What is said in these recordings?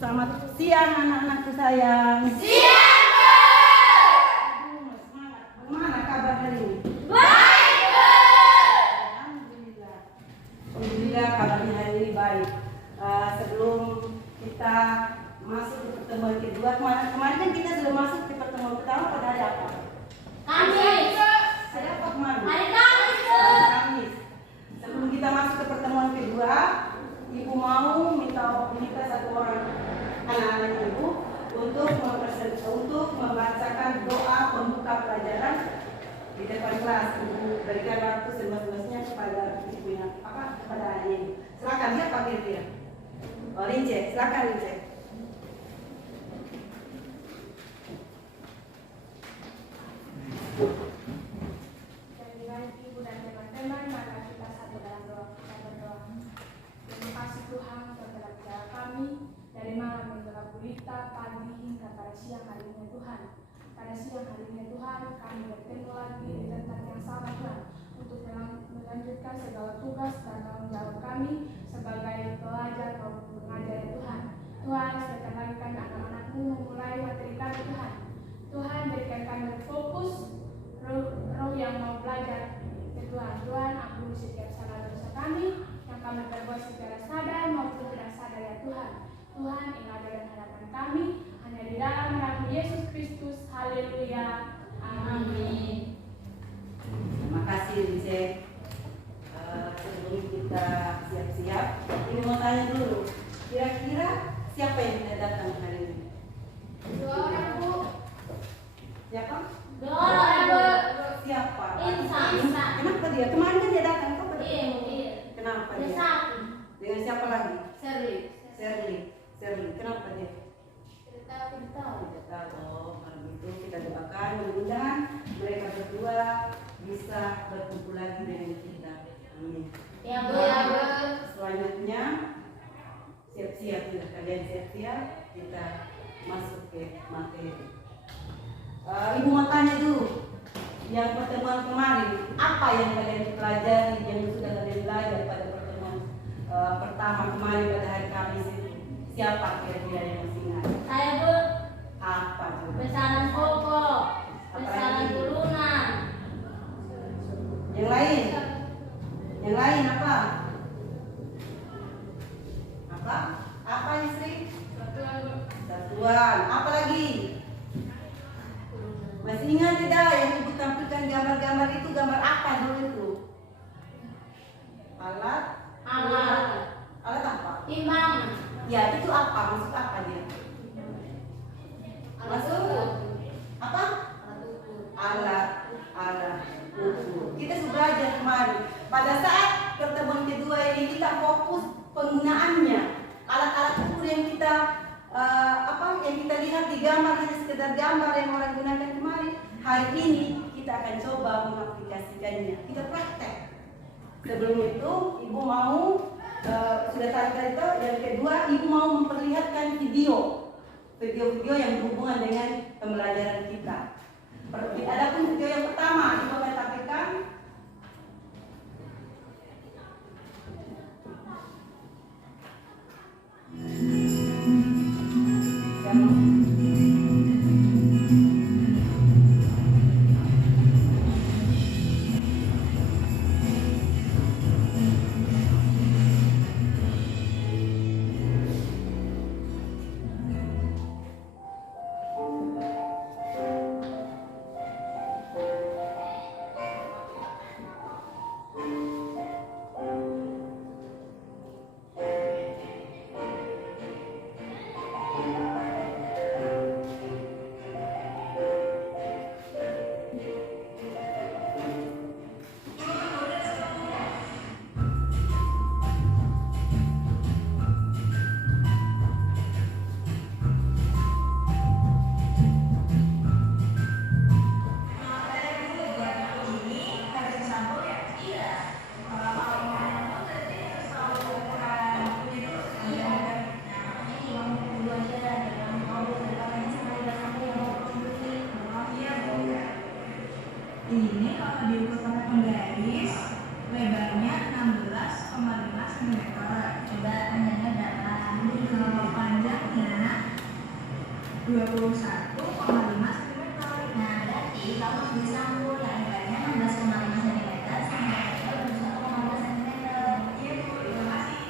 Selamat siang anak-anakku sayang. Siang, Bu. Semangat. Bagaimana kabar hari ini? Baik, Bu. Alhamdulillah. Alhamdulillah kabarnya hari ini baik. Sebelum kita masuk ke pertemuan kedua, kemarin kan kita sudah masuk ke pertemuan pertama pada hari apa? Kamis. Hari apa kemarin? Hari Kamis, Bu. Hari Kamis. Sebelum kita masuk ke pertemuan kedua, Ibu mau minta satu orang anak-anak Ibu untuk membacakan doa pembuka pelajaran di depan kelas. Ibu berikan waktu seluas-luasnya kepada ibunya, kepada anaknya Ibu. Silakan, siapa kira-kira? Oh, Rince, silakan Rince. Ibu dan teman-teman, maka kita satu dalam doa. Kita berdoa. Terima kasih Tuhan terhadap jalan kami dari malam hingga gulita, pagi hingga pada siang hari ini Tuhan. Pada siang hari ini Tuhan, kami bertemu lagi di tempat yang sama Tuhan untuk melanjutkan segala tugas dan tanggung jawab kami sebagai pelajar maupun pengajar Tuhan. Tuhan, sertakan lagi kami anak-anak-Mu memulai materi kami Tuhan. Tuhan, berikan kami fokus roh yang mau belajar. Tuhan, ampuni setiap salah dosa kami yang kami berbuat secara sadar maupun tidak sadar ya Tuhan. Tuhan, ibadah dan harapan kami hanya di dalam nama Yesus Kristus. Haleluya. Amin. Terima kasih Rince. Sebelum kita siap-siap, ini mau tanya dulu. Kira-kira siapa yang tidak datang hari ini? 2 orang, Bu. Siapa? 2 orang, Bu. Siapa? Insan. Kenapa dia? Kemarin kan dia datang. Iya. Kenapa Dia dia? sakit. Dengan siapa lagi? Shirley. Shirley. Kenapa dia? Tidak tahu. Tidak tahu. Oh, kalau gitu kita doakan mudah-mudahan mereka berdua bisa berkumpul lagi dengan kita. Amin. Ya, Bu. Ya, Bu. Selanjutnya siap-siap, sudah kalian siap-siap, kita masuk ke materi. Ibu mau tanya dulu, yang pertemuan kemarin, apa yang kalian pelajari, yang sudah kalian belajar pada pertemuan pertama kemarin pada hari Kamis itu? Siapa kira-kira yang masih ingat? Saya, Bu. Apa juga? Pesanan pokok. Pesanan turunan. Yang lain? Yang lain apa? Apa? Apa istri? Satuan. Apa lagi? Masih ingat tidak yang ibu tampilkan gambar-gambar itu? Gambar apa dulu itu? Alat apa? Timbang. Ya, itu apa? Maksud apa dia? Masuk apa? Alat ukur. Kita sudah belajar kemarin. Pada saat pertemuan kedua ini kita fokus penggunaannya. Alat-alat ukur yang kita yang kita lihat di gambar hanya sekedar gambar yang orang gunakan kemarin. Hari ini kita akan coba mengaplikasikannya. Kita praktek. Sebelum itu, ibu mau sudah tadi itu. Yang kedua, ibu mau memperlihatkan video-video yang berhubungan dengan pembelajaran kita. Adapun video yang pertama, ibu akan tampilkan. cm. Nah, berarti kalau bisa ukur yang lebarnya 16,5 cm sama yang 21,5 cm. Iya, Bu. Terima kasih.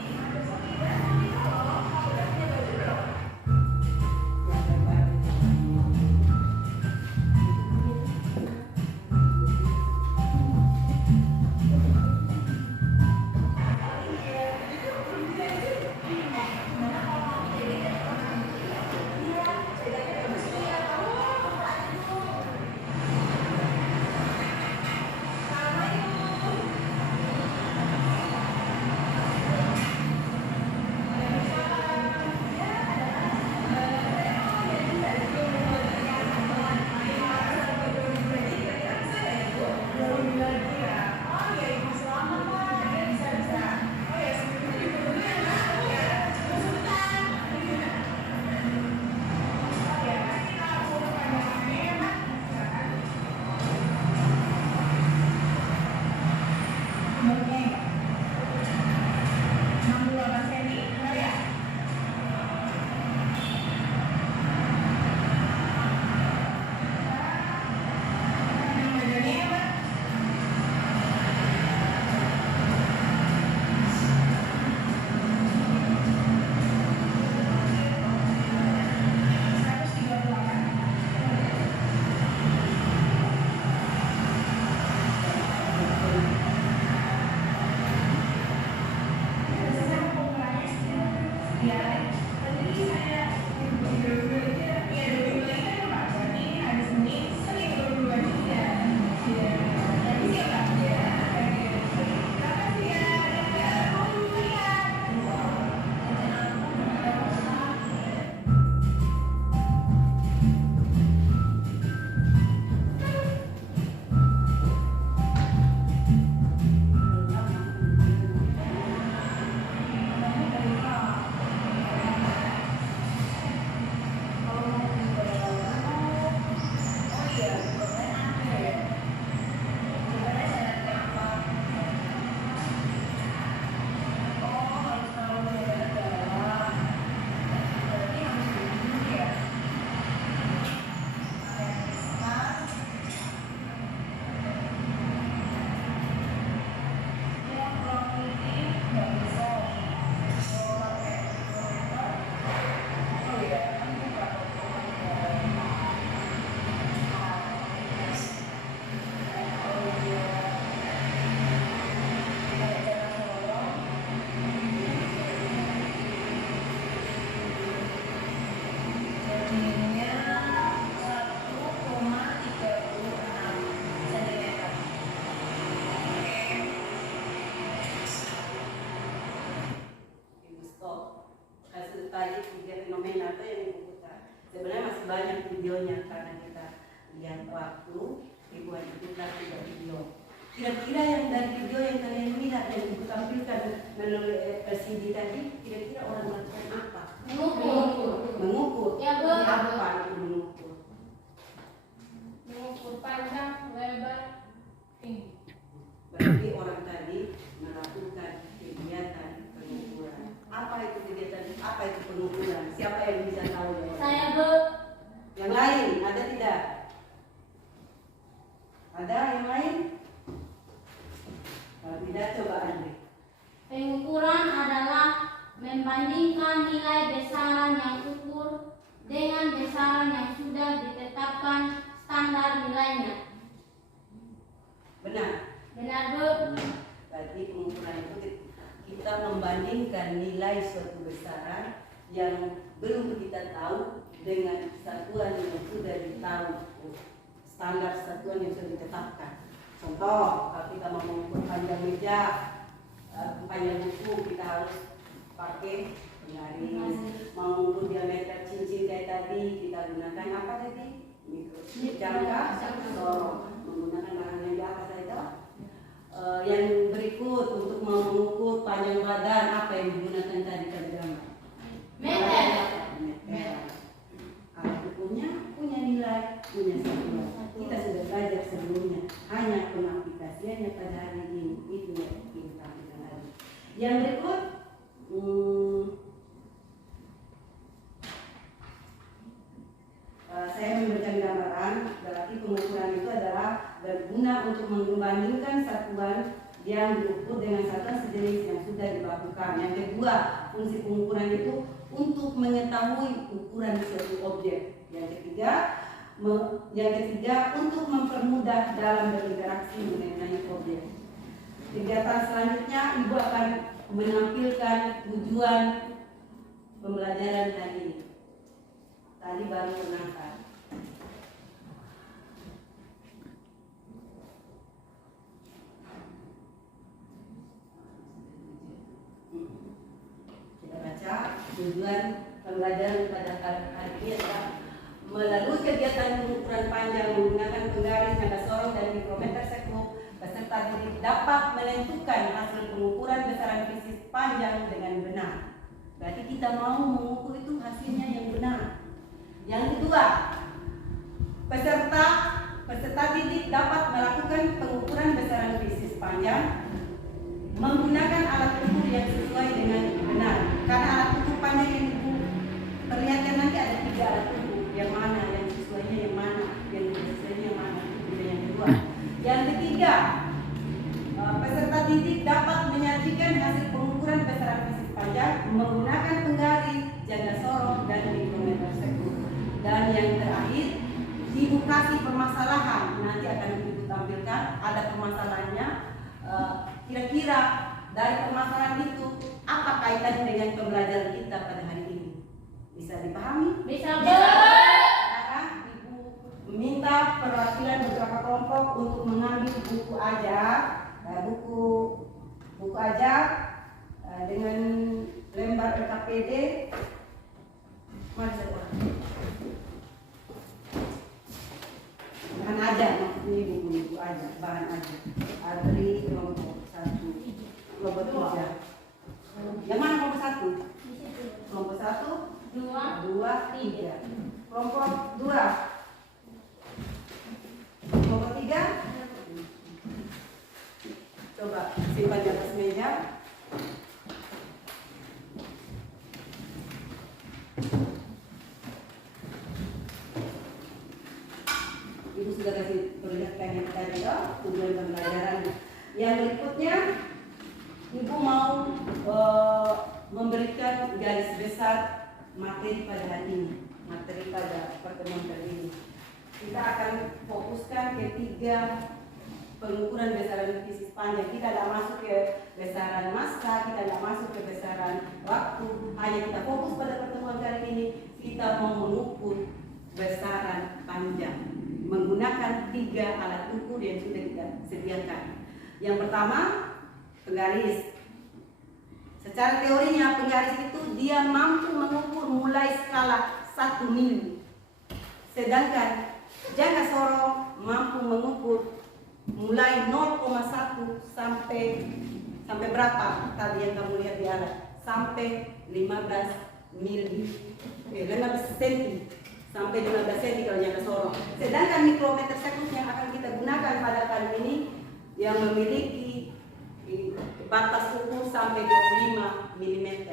tadi tiga fenomena itu yang dibutuhkan. Sebenarnya masih banyak videonya karena kita lihat waktu ribuan diputar 3 video. Kira-kira yang dari video yang kalian lihat yang ibu tampilkan melalui LCD tadi, kira-kira orang melakukan apa? Mengukur. Ya, Bu. Apa itu mengukur? Mengukur panjang, lebar, tinggi. Berarti orang tadi melakukan kegiatan pengukuran. Apa itu kegiatan? Apa itu pengukuran? Siapa yang bisa tahu? Saya, Bu. Yang lain ada tidak? Ada yang lain? Kalau tidak, coba Andre. Pengukuran adalah membandingkan nilai besaran yang ukur dengan besaran yang sudah ditetapkan standar nilainya. Benar. Benar, Bu? Berarti pengukuran itu kita membandingkan nilai suatu besaran yang belum kita tahu dengan satuan yang sudah ditahu, standar satuan yang sudah ditetapkan. Contoh, kalau kita mau mengukur panjang meja, panjang buku, kita harus pakai penggaris. Mau mengukur diameter cincin kayak tadi, kita gunakan apa tadi? Mikroskop jangka sorong. Menggunakan bahan yang di atas itu. Yang berikut untuk mengukur panjang badan, apa yang digunakan tadi pada gambar? Meter. Kalau bukunya punya nilai, punya satuan. Kita sudah belajar sebelumnya, hanya pengaplikasiannya pada hari ini itu yang kita lagi. Yang berikut, dengan satuan sejenis yang sudah dilakukan. Yang kedua, fungsi pengukuran itu untuk mengetahui ukuran suatu objek. Yang ketiga untuk mempermudah dalam berinteraksi mengenai objek. Kegiatan selanjutnya Ibu akan menampilkan tujuan pembelajaran hari ini. Tadi baru penangkan. Kita baca tujuan pembelajaran pada hari ini adalah melalui kegiatan pengukuran panjang menggunakan penggaris, nada sorong dan mikrometer sekrup, peserta didik dapat menentukan hasil pengukuran besaran fisis panjang dengan benar. Berarti kita mau mengukur itu hasilnya yang benar. Yang kedua, peserta didik dapat melakukan pengukuran besaran fisis panjang menggunakan alat ukur yang sesuai dengan benar. Karena alat ukur panjang yang diperlihatkan nanti ada 3 alat ukur. Yang mana, yang sesuainya yang mana, yang tidak sesuainya yang mana. Itu yang kedua. Yang ketiga, peserta didik dapat menyajikan hasil pengukuran besaran fisis panjang menggunakan penggaris, janda sorong dan mikrometer sekrup. Dan yang terakhir, Ibu kasih permasalahan. Nanti akan Ibu tampilkan ada permasalahannya. Kira-kira dari permasalahan itu apa kaitan dengan pembelajaran kita pada hari ini? Bisa dipahami? Bisa, Bu. Sekarang Ibu meminta perwakilan beberapa kelompok untuk mengambil buku ajar, buku ajar dengan lembar LKPD. Mari saya ulang. Bahan ajar, maksudnya buku ajar, bahan ajar. Adri kelompok 1, kelompok 3. Yang mana kelompok 1? Kelompok 1, 2, 3. Kelompok 2. Kelompok 3. Coba simpan di atas meja. Ibu sudah kasih perlihatkan yang tadi tujuan pembelajaran. Yang berikutnya Ibu mau memberikan garis besar materi pada hari ini, materi pada pertemuan kali ini. Kita akan fokuskan ke 3 pengukuran besaran fisis panjang. Kita tidak masuk ke besaran massa, kita tidak masuk ke besaran waktu. Hanya kita fokus pada pertemuan kali ini. Kita mau mengukur besaran panjang menggunakan 3 alat ukur yang sudah kita sediakan. Yang pertama, penggaris. Secara teorinya penggaris itu dia mampu mengukur mulai skala 1 mili. Sedangkan jangka sorong mampu mengukur mulai 0,1 sampai berapa tadi yang kamu lihat di alat? Sampai 15 cm. Sampai 15 cm kalau jangka sorong. Sedangkan mikrometer sekrup yang akan kita gunakan pada kali ini yang memiliki batas ukur sampai 25 mm.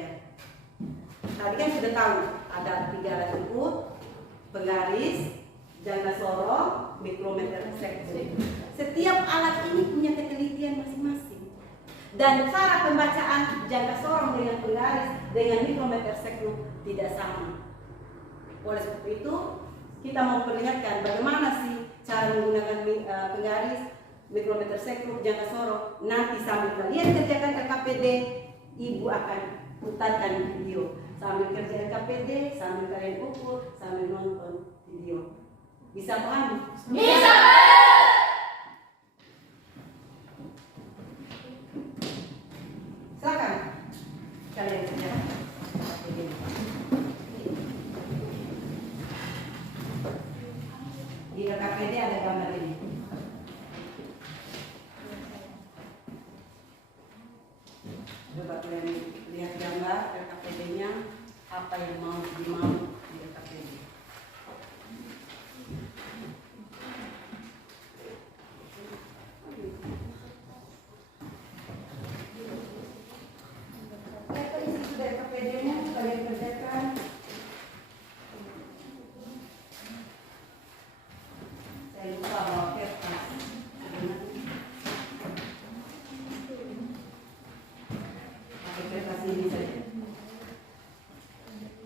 Tadi kan sudah tahu ada 3 alat ukur, penggaris, jangka sorong, mikrometer sekrup. Setiap alat ini punya ketelitian masing-masing. Dan cara pembacaan jangka sorong dengan penggaris dengan mikrometer sekrup tidak sama. Oleh sebab itu, kita mau perlihatkan bagaimana sih cara menggunakan penggaris, mikrometer sekrup, jangka sorong. Nanti sambil kalian kerjakan LKPD, Ibu akan putarkan video. Sambil kerja LKPD, sambil kalian ukur, sambil nonton video. Bisa paham? Bisa. Silakan kalian kerjakan. Di LKPD ada gambar ini. Coba kalian lihat gambar LKPD-nya, apa yang mau dimau di LKPD. Apa isi sudah LKPD-nya kalian kerjakan. Saya lupa bawa kertas.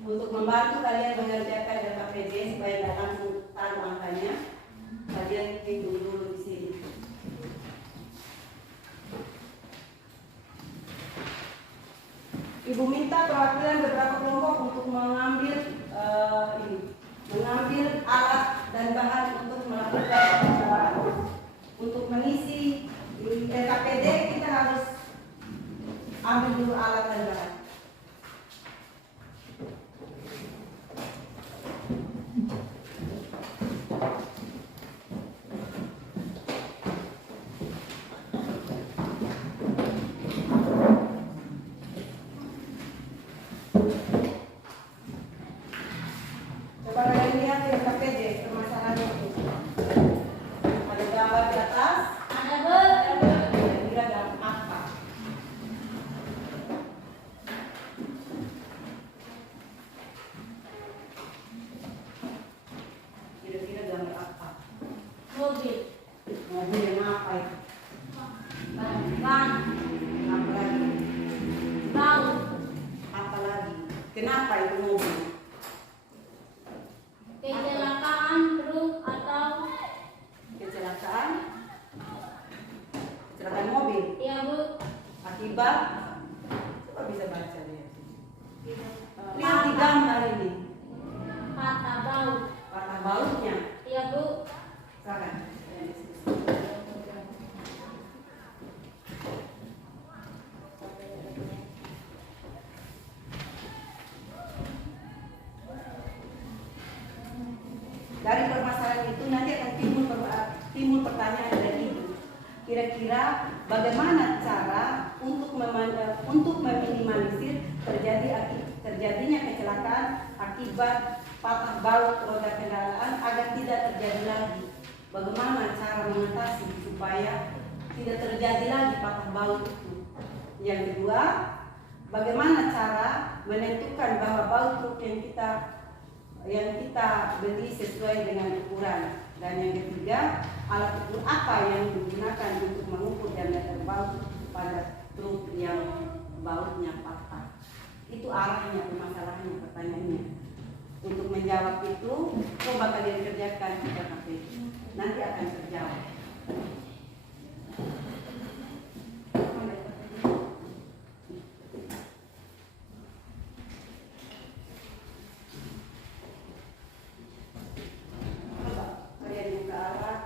Untuk membantu kalian mengerjakan LKPD supaya tidak langsung taruh angkanya, kalian hitung dulu di sini. Ibu minta perwakilan beberapa kelompok untuk mengambil mengambil alat dan bahan untuk melakukan percobaan. Untuk mengisi LKPD kita harus ambil dulu alat dan bahan. Coba kalian lihat LKPD permasalahannya itu. Ada gambar di atas. Ada, Bu. Kira-kira gambar apa? Kira-kira gambar apa? Mobil. Mobil yang apa itu? Ban. Apa lagi? Baut. Apa lagi? Kenapa itu mobil? Kecelakaan truk atau Kecelakaan? Kecelakaan mobil? ya, Bu. Akibat? Coba bisa baca lihat. Lihat di gambar ini. Patah baut. Patah bautnya. Ya, Bu. Silakan. Dari permasalahan itu nanti akan timbul pertanyaan dari ibu. Kira-kira bagaimana cara untuk meminimalisir terjadinya kecelakaan akibat patah baut roda kendaraan agar tidak terjadi lagi. Bagaimana cara mengatasi supaya tidak terjadi lagi patah baut itu. Yang kedua, bagaimana cara menentukan bahwa baut truk yang kita beli sesuai dengan ukuran. Dan yang ketiga, alat ukur apa yang digunakan untuk mengukur diameter baut pada truk yang bautnya patah. Itu arahnya, permasalahannya, pertanyaannya. Untuk menjawab itu, coba kalian kerjakan di KPD. Nanti akan terjawab. Coba kalian buka alat.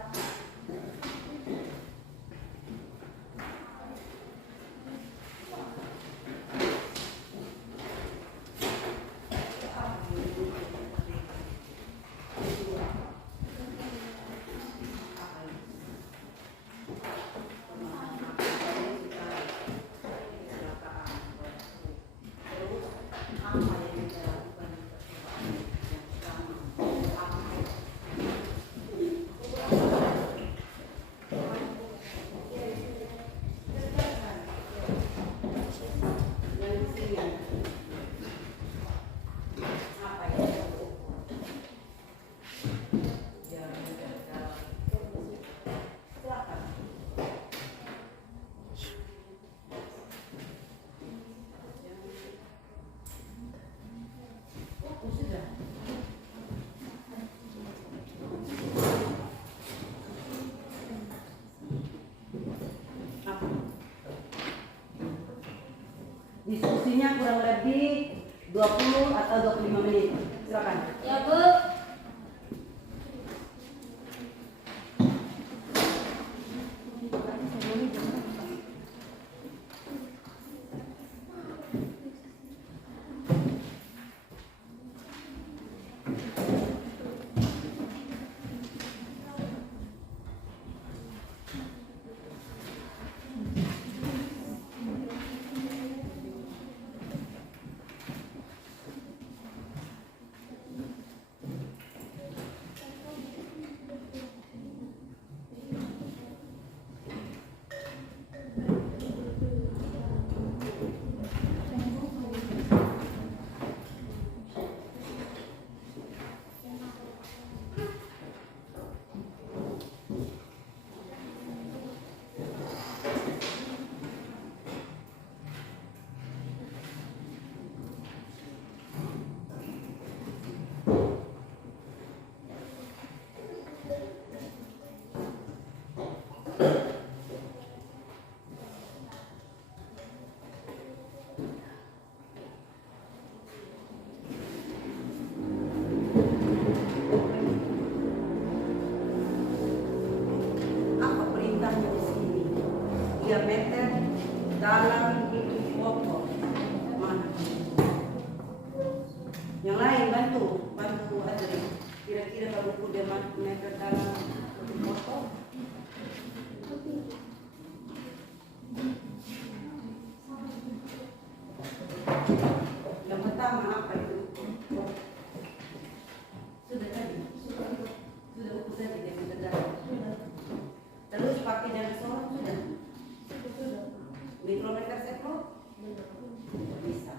Diskusinya kurang lebih 20 atau 25 menit. Silakan. Ya, Bu. dalam itu foto. Mana? Yang lain bantu Adri. Kira-kira kalau buku dia meter dalam foto. Yang pertama apa itu? Sudah tadi. Sudah buku tadi dia meter dalam. Terus pakai dari sorot sudah. Mikrometer sekro? Bisa.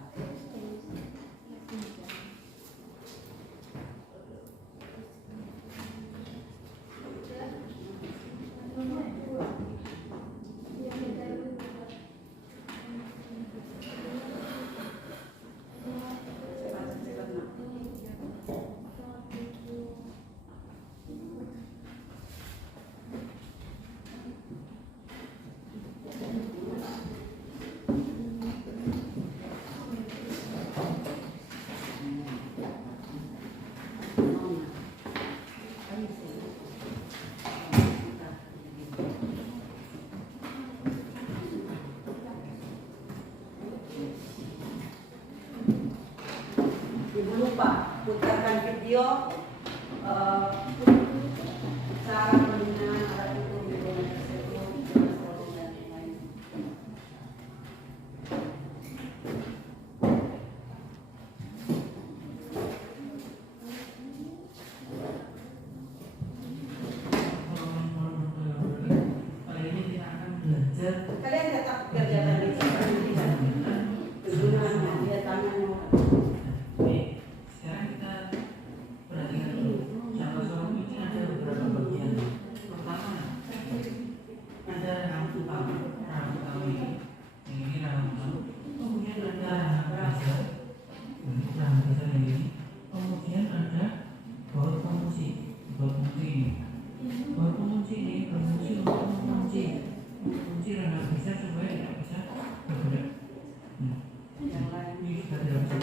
Ibu lupa putarkan video cara penggunaan alat ukur mikrometer sekro dan lain-lain. Kalian tetap kerjakan di sini penggunaannya dia tangannya. Sekarang kita perhatikan dulu. Sampah sorong ini ada beberapa bagian. Pertama, ada rahang utama. Rahang utama ini rahang utama. Kemudian ada rahang dasar. Ini rahang dasar ini. Kemudian ada baut pengunci. Baut pengunci ini. Baut pengunci ini berfungsi untuk mengunci rahang dasar supaya tidak bisa bergerak. Yang lain. Ini sudah tidak bisa.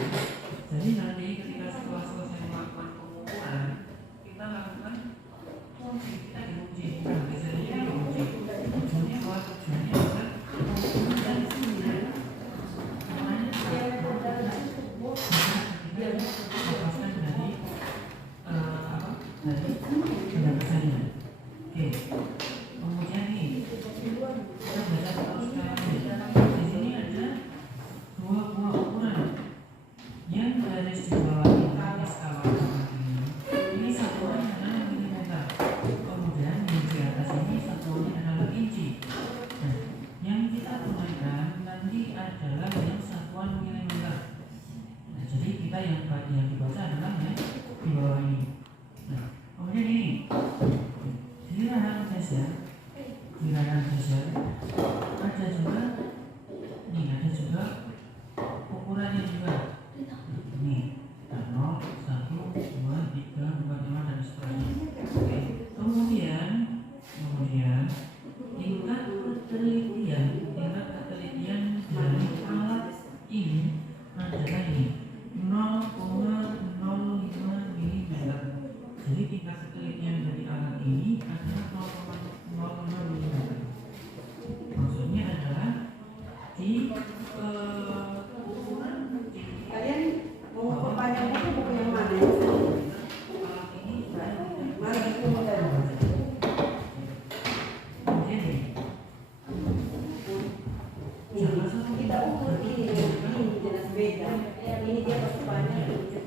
Jadi nanti ketika setelah selesai melakukan pengukuran, kita lakukan kunci, kita dikunci. Nah, biasanya ini dikunci. Tujuannya apa? Tujuannya adalah pengukuran dari sini. Namanya dia lepaskan dari dari pendapasannya. Oke. Kemudian nih, kita baca terus sekarang ini. Di sini ada dua buah ukuran. Yang garis di bawah ini eskalator ini satuannya adalah milimeter. Kemudian yang di atas ini satuannya adalah inci. Nah, yang kita gunakan nanti adalah yang satuan milimeter. Nah, jadi kita yang dibaca adalah yang di bawah ini. Nah, kemudian ini di rahang dasar, ada juga ini ada juga ukurannya juga. Ini 0, 1, 2, 3, 4, 5 dan seterusnya. Oke. Kemudian tingkat ketelitian dari alat ini adalah ini 0,05 mm. Jadi tingkat ketelitian dari alat ini adalah 0,05 mm. Maksudnya adalah di ukuran Kalian mau perpanjang buku yang mana? Mana buku modern? Kita ukur ini jelas beda. Ini dia perpanjang, ini dia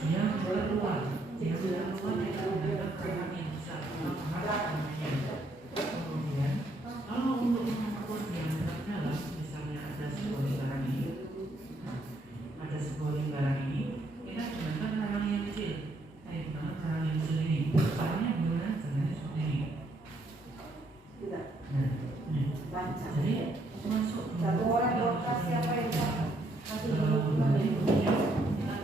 dia keluar dia keluar dari dalam kerang yang besar. Kemudian kalau untuk mengukur diameter dalam, misalnya ada sebuah lingkaran ini, kita gunakan kerang yang kecil. Gunakan kerang yang kecil ini. Caranya bagaimana? Caranya seperti ini. sudah. Nah, Baca. jadi masuk Satu orang dokter siapa yang tahu? kemudian kita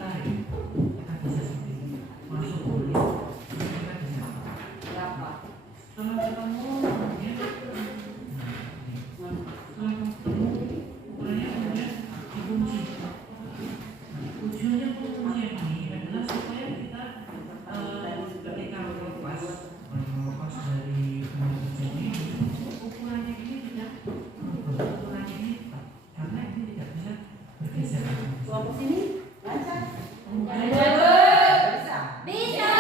Bisa. Bisa.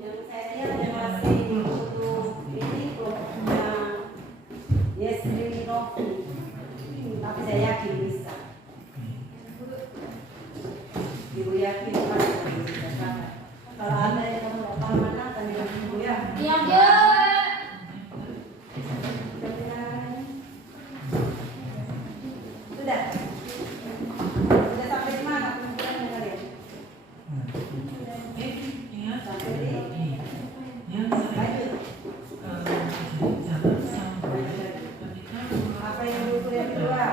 Yang saya lihat yang masih butuh ini kelompoknya Yesri Novi, tapi saya yakin bisa. Ibu yakin pasti bisa. Kalau ada yang kamu nggak paham mana, tanya ibu ya. Iya, Bu. Sudah. Sudah sampai di mana pengumpulannya kalian? Ingat Sampai di yang saya lanjut. jangan sampai ketika Apa yang butuh yang kedua?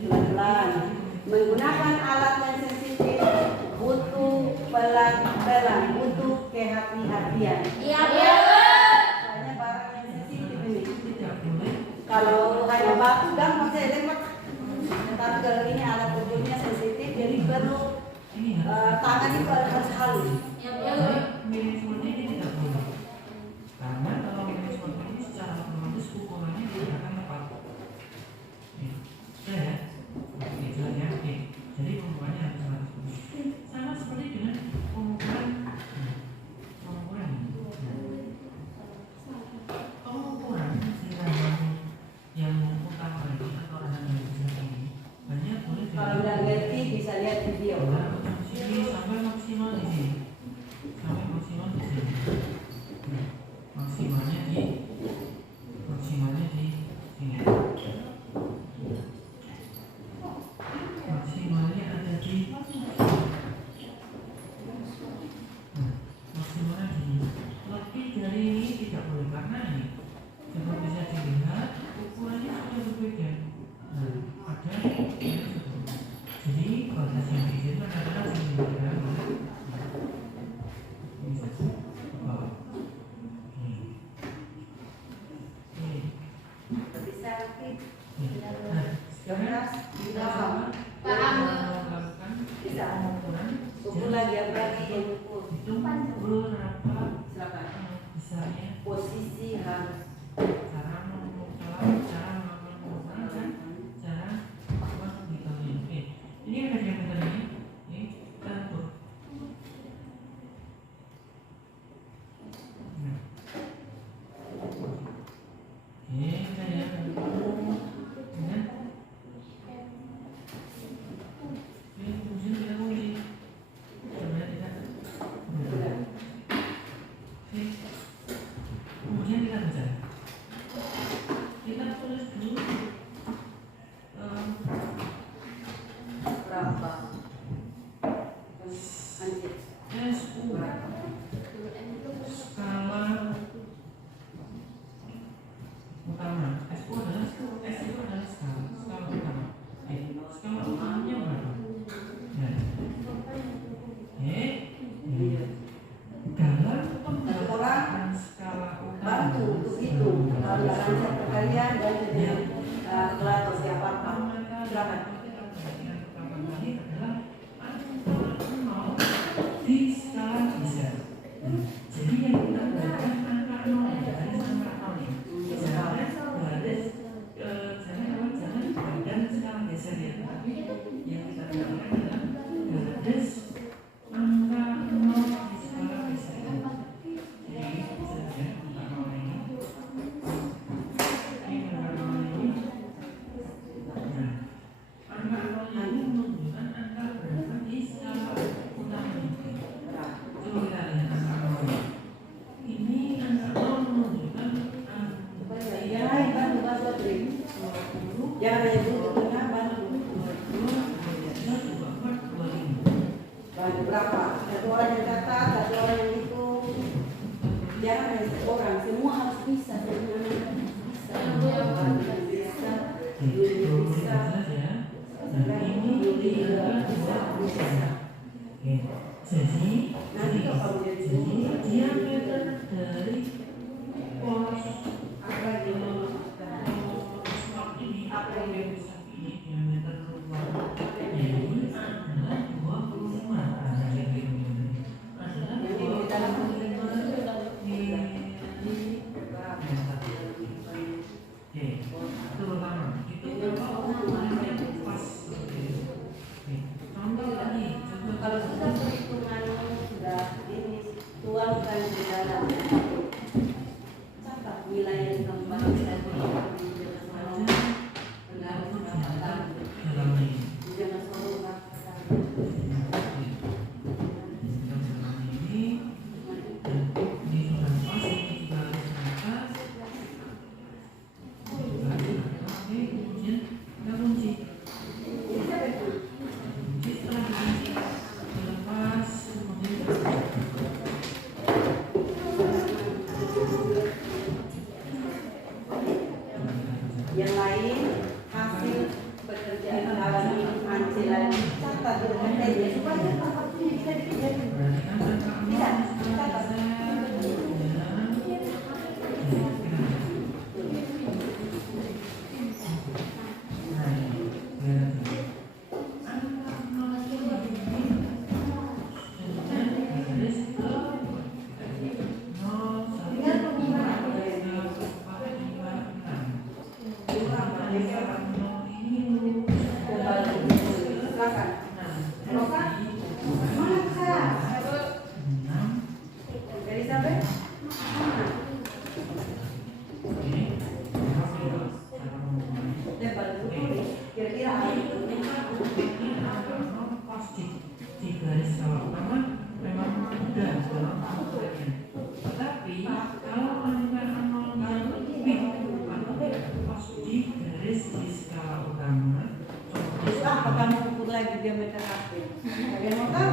Pelan-pelan. Menggunakan alat yang sensitif butuh pelan-pelan, butuh kehati-hatian. Iya, Bu. Soalnya barang yang sensitif ini. Kalau hanya batu gampang saya lempar. Tetapi kalau ini alat ukurnya sensitif, jadi perlu tangan itu harus halus. Iya, Bu. Mirip seperti ini tidak boleh, karena kalau mirip seperti ini secara otomatis ukurannya tidak akan tepat. Ya, ya, oke, jelas ya. Oke, jadi pengukurannya harus seperti ini. Sama seperti dengan pengukuran yang utama ini atau ranah yang besar ini banyak boleh Kalau udah ngerti bisa lihat video. sini sampai maksimal di sini, sampai maksimal di sini. Nah, maksimalnya di sini. Maksimalnya ada di maksimalnya di sini. Lebih dari ini tidak boleh karena ini juga bisa dilihat ukurannya sudah berbeda. Nah, ada jadi batas yang di situ adalah sehingga bisa Bisa aktif. nah, sekarang kita sama Paham, Bu. melakukan Bisa. pengukuran Ukur lagi yang bagi yang ukur. itu berapa Silakan. besarnya Posisi harus cara mengukur, cara mengukur dan cara menghitungnya. Oke, ini ada yang benar ini kita atur. Nah. Oke, kita ya dengan ini fungsi kita kunci sebenarnya tidak benar. Oke, kemudian kita baca. Kita tulis dulu berapa? Anjir. SU skala utama. SU adalah skala utama. Skala utamanya berapa? Ya. Dalam pembuatan skala utama Bantu untuk itu. Kalau nggak lancar ke kalian dan dengan kalkulator siapa apa. Silakan. Di skala besar. Jadi yang kita belajar angka 0 dari angka 0 ini. Jangan badan skala besar ya. Yang kita belajar adalah garis angka 0 di skala besar. Jadi saja angka 0 ini. Ini angka 0 ini. Nah, angka 0 ini menunjukkan angka berapa di skala utama ini. Coba kita lihat angka 0. Ini angka 0 menunjukkan Ya, bantu Tri. Jangan hanya duduk tengah, bantu. Bantu berapa? Satu orang yang catat, satu orang yang hitung. Jangan hanya satu orang, semua harus bisa. Semua harus bisa. Bantu yang bisa, Yuli bisa. Jadi diameter dari pos Apa lagi? apa yang bisa ini diameter luarnya ini adalah 25. Nah, yang ini adalah 25 mili Yang lain hasil pekerjaan alami Angela catat di KPD supaya waktunya bisa dikerjakan. Berarti kan angka 0 Tidak, bisa catat. Silakan. Rosa, mana Sarah? Elizabeth? Mana? Lebar dulu. Kira-kira apa itu? Pasti di garis bawah utama memang mudah dalam pengertiannya. Tetapi kalau angka 0 yang lebih pas di garis di skala utama, Apa kamu ukur lagi diameter HP? Kalian mau tahu?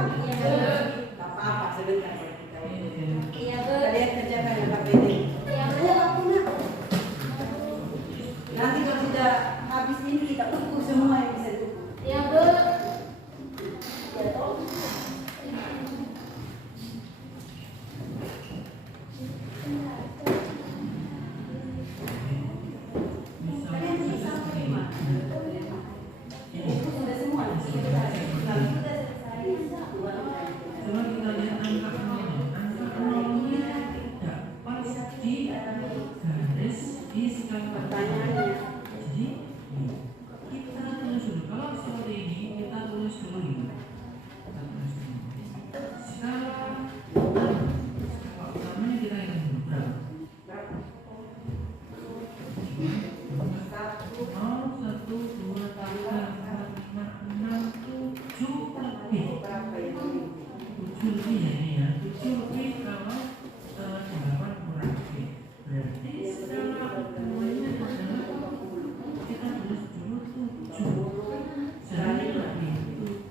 Tak apa-apa, sebentar saya kita. Iya, Bu. Kalian kerjakan yang KPD. Iya, Bu. Ayo, aku nak. Nanti kalau sudah habis ini kita ukur semua yang bisa diukur. Iya, Bu. Kalian bisa sampai mana? Ukur sudah semua. Kalau sudah selesai, dua kali. coba kita lihat angka 0. Angka 0-nya tidak pas di garis di skala utama. Pertanyaannya, Jadi kita tulis dulu. Kalau seperti ini kita tulis dulu ini. Kita tulis dulu. Skala utamanya kita hitung dulu berapa? berapa? 0, 1, 2, 3, 4, 5, 6, 7 lebih. Berapa ini? 7 lebih ya ini ya. 7 lebih kalau 8 kurang lebih. Berarti skala utamanya adalah kita tulis dulu 7. Jadi lebih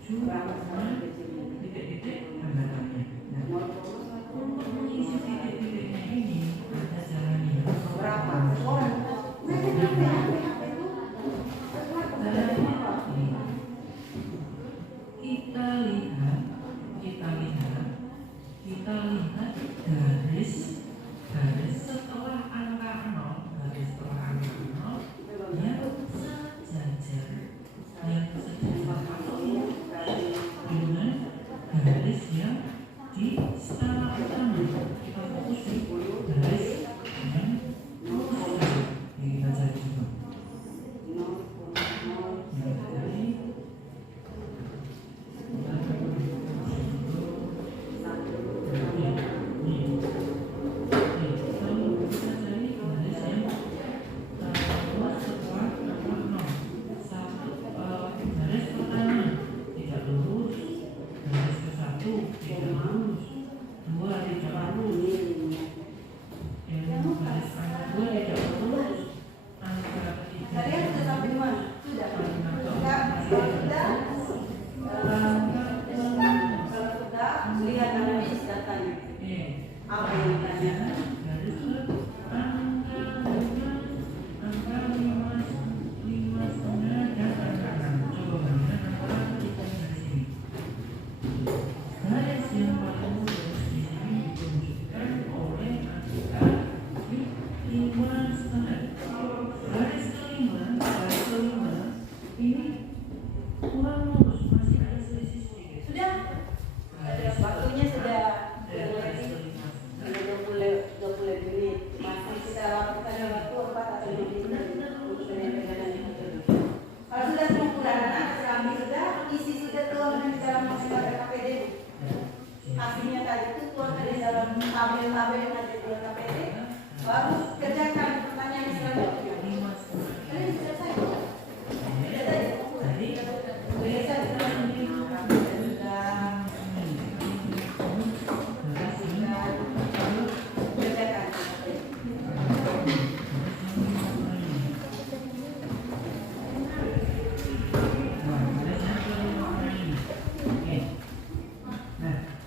7 Berapa sekarang di sini? titik-titik gambarannya. Nah, untuk mengisi titik-titiknya ini ada caranya. Berapa? Seorang. HP itu. Caranya ini. Kita lihat garis setelah angka 0, garis setelah angka 0 yang sejajar dengan garis yang di skala utama. Kita fokus di garis yang lurus. Ini kita cari juga. Yang dari Kalian sudah sampai di mana? Sudah. Kalau sudah, lihat analis datanya. Apa yang ditanya? Ini kurang lurus, masih ada selisih sedikit. Sudah. Waktunya sudah 20 menit. Masih kita lakukan waktu 4 atau 5 menit untuk penyelesaian itu. Kalau sudah semua ukuran anak kami sudah isi sudah tuangkan di dalam masing-masing KPD. Hasilnya tadi itu tuangkan di dalam tabel-tabel yang ada di dalam KPD. Baru kerjakan pertanyaan selanjutnya. Kalian sudah selesai? Sudah tadi ukuran. Sudah selesai. Nah,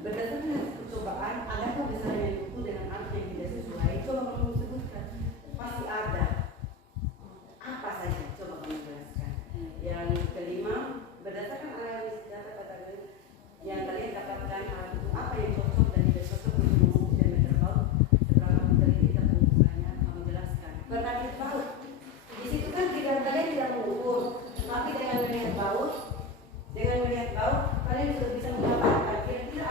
berdasarkan percobaan, adakah besarnya itu dengan anak yang tidak sesuai? Coba kamu sebutkan, pasti ada. Apa saja? Coba kamu jelaskan. Yang kelima, berdasarkan analisis data kategori yang kalian dapatkan itu apa yang cocok dan tidak cocok untuk mengungsi dan meterbaut, seberapa teliti dan pengukurannya kamu jelaskan. Pernah lihat baut? Di situ kan kalian tidak mengukur, tapi dengan melihat baut kalian sudah bisa mendapatkan kira-kira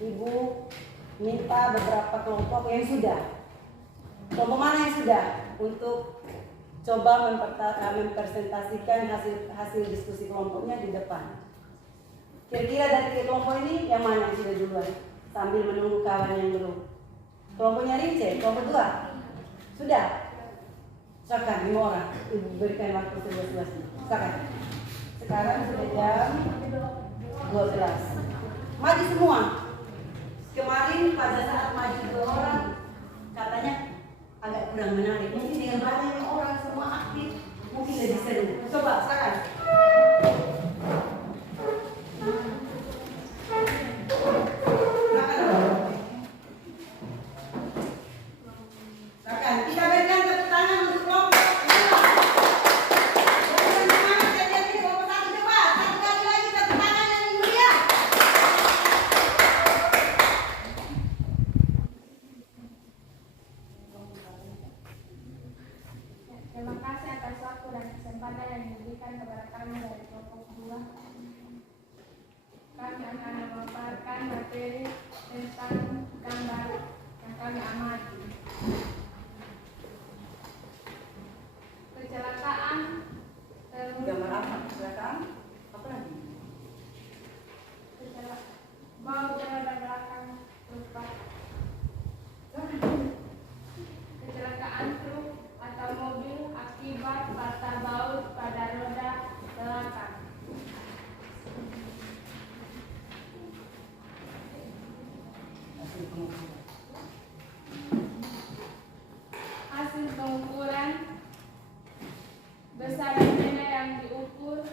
Ibu minta beberapa kelompok yang sudah. Kelompok mana yang sudah untuk coba mempresentasikan hasil diskusi kelompoknya di depan. Kira-kira dari tiga kelompok ini yang mana yang sudah duluan? Sambil menunggu kawan yang belum. Kelompoknya Rince, kelompok 2 sudah. Silakan 5 orang. Ibu berikan waktu seluas-luasnya. Silakan. Sekarang sudah jam 12. Maju semua. Kemarin pada saat maju 2 orang katanya agak kurang menarik. Mungkin dengan banyaknya orang semua aktif mungkin lebih seru. Coba silakan. Silakan. Kita berikan tepuk tangan untuk kelompok 2. Jangan semangat jadi kelompok 1 coba. Satu kali lagi tepuk tangan yang mulia. Terima kasih atas waktu dan kesempatan yang diberikan kepada kami dari kelompok 2. Kami akan memaparkan materi tentang gambar yang kami amati. Kecelakaan Gambar apa? Kecelakaan? Apa lagi? Bau jalan belakang lupa. Kecelakaan truk atau mobil akibat patah baut pada roda belakang. Hasil pengukuran besaran dana yang diukur,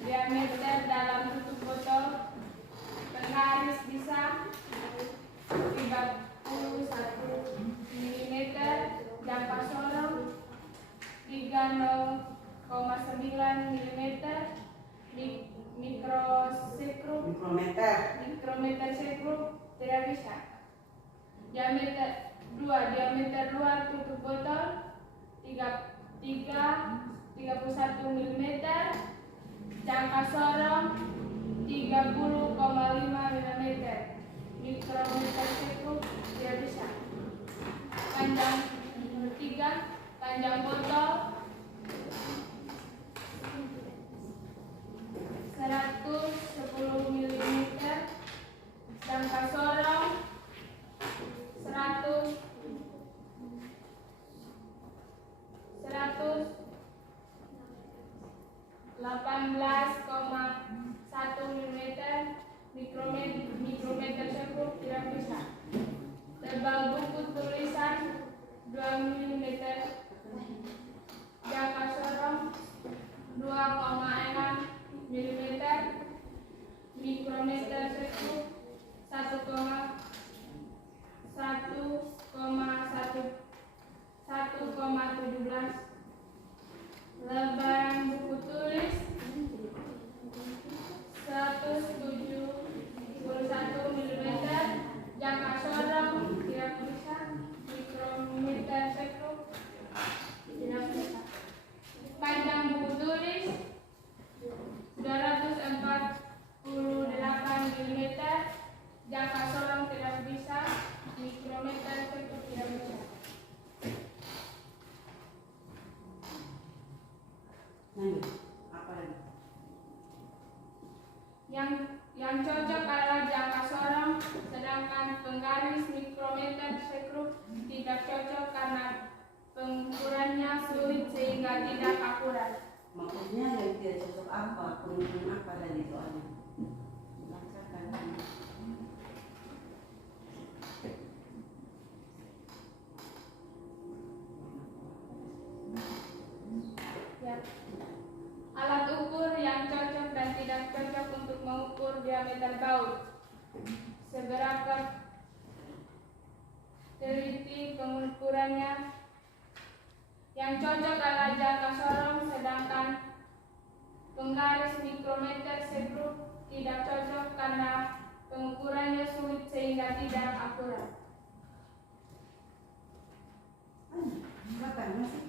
diameter dalam tutup botol, penggaris bisa 31 mm, Mikrometer sekrup tidak bisa. Diameter luar tutup botol 31 mm. Jangka sorong 30,5 mm. Mikrometer sekrup tidak bisa. Panjang nomor 3, panjang botol 110 mm. Jangka sorong 18,1 mm. Mikrometer sekrup tidak bisa. Tebal buku tulisan 2 mm. Jangka sorong 2,6 mm. Mikrometer sekrup 1,17. Lebaran buku tulis 171 mm. Jangka sorong tidak bisa. Mikrometer sekrup tidak bisa. Panjang buku tulis 248 mm. Jangka sorong tidak bisa. Mikrometer sekrup tidak bisa. Apa lagi? Yang cocok adalah jangka sorong, sedangkan penggaris mikrometer sekrup tidak cocok karena pengukurannya sulit sehingga tidak akurat. Maksudnya yang tidak cocok apa? Pengukuran apa tadi soalnya? Bacakan. Ya. Alat ukur yang cocok dan tidak cocok untuk mengukur diameter baut. Seberapa teliti pengukurannya? Yang cocok adalah jangka sorong, sedangkan penggaris mikrometer sekrup tidak cocok karena pengukurannya sulit sehingga tidak akurat. Silakan masih.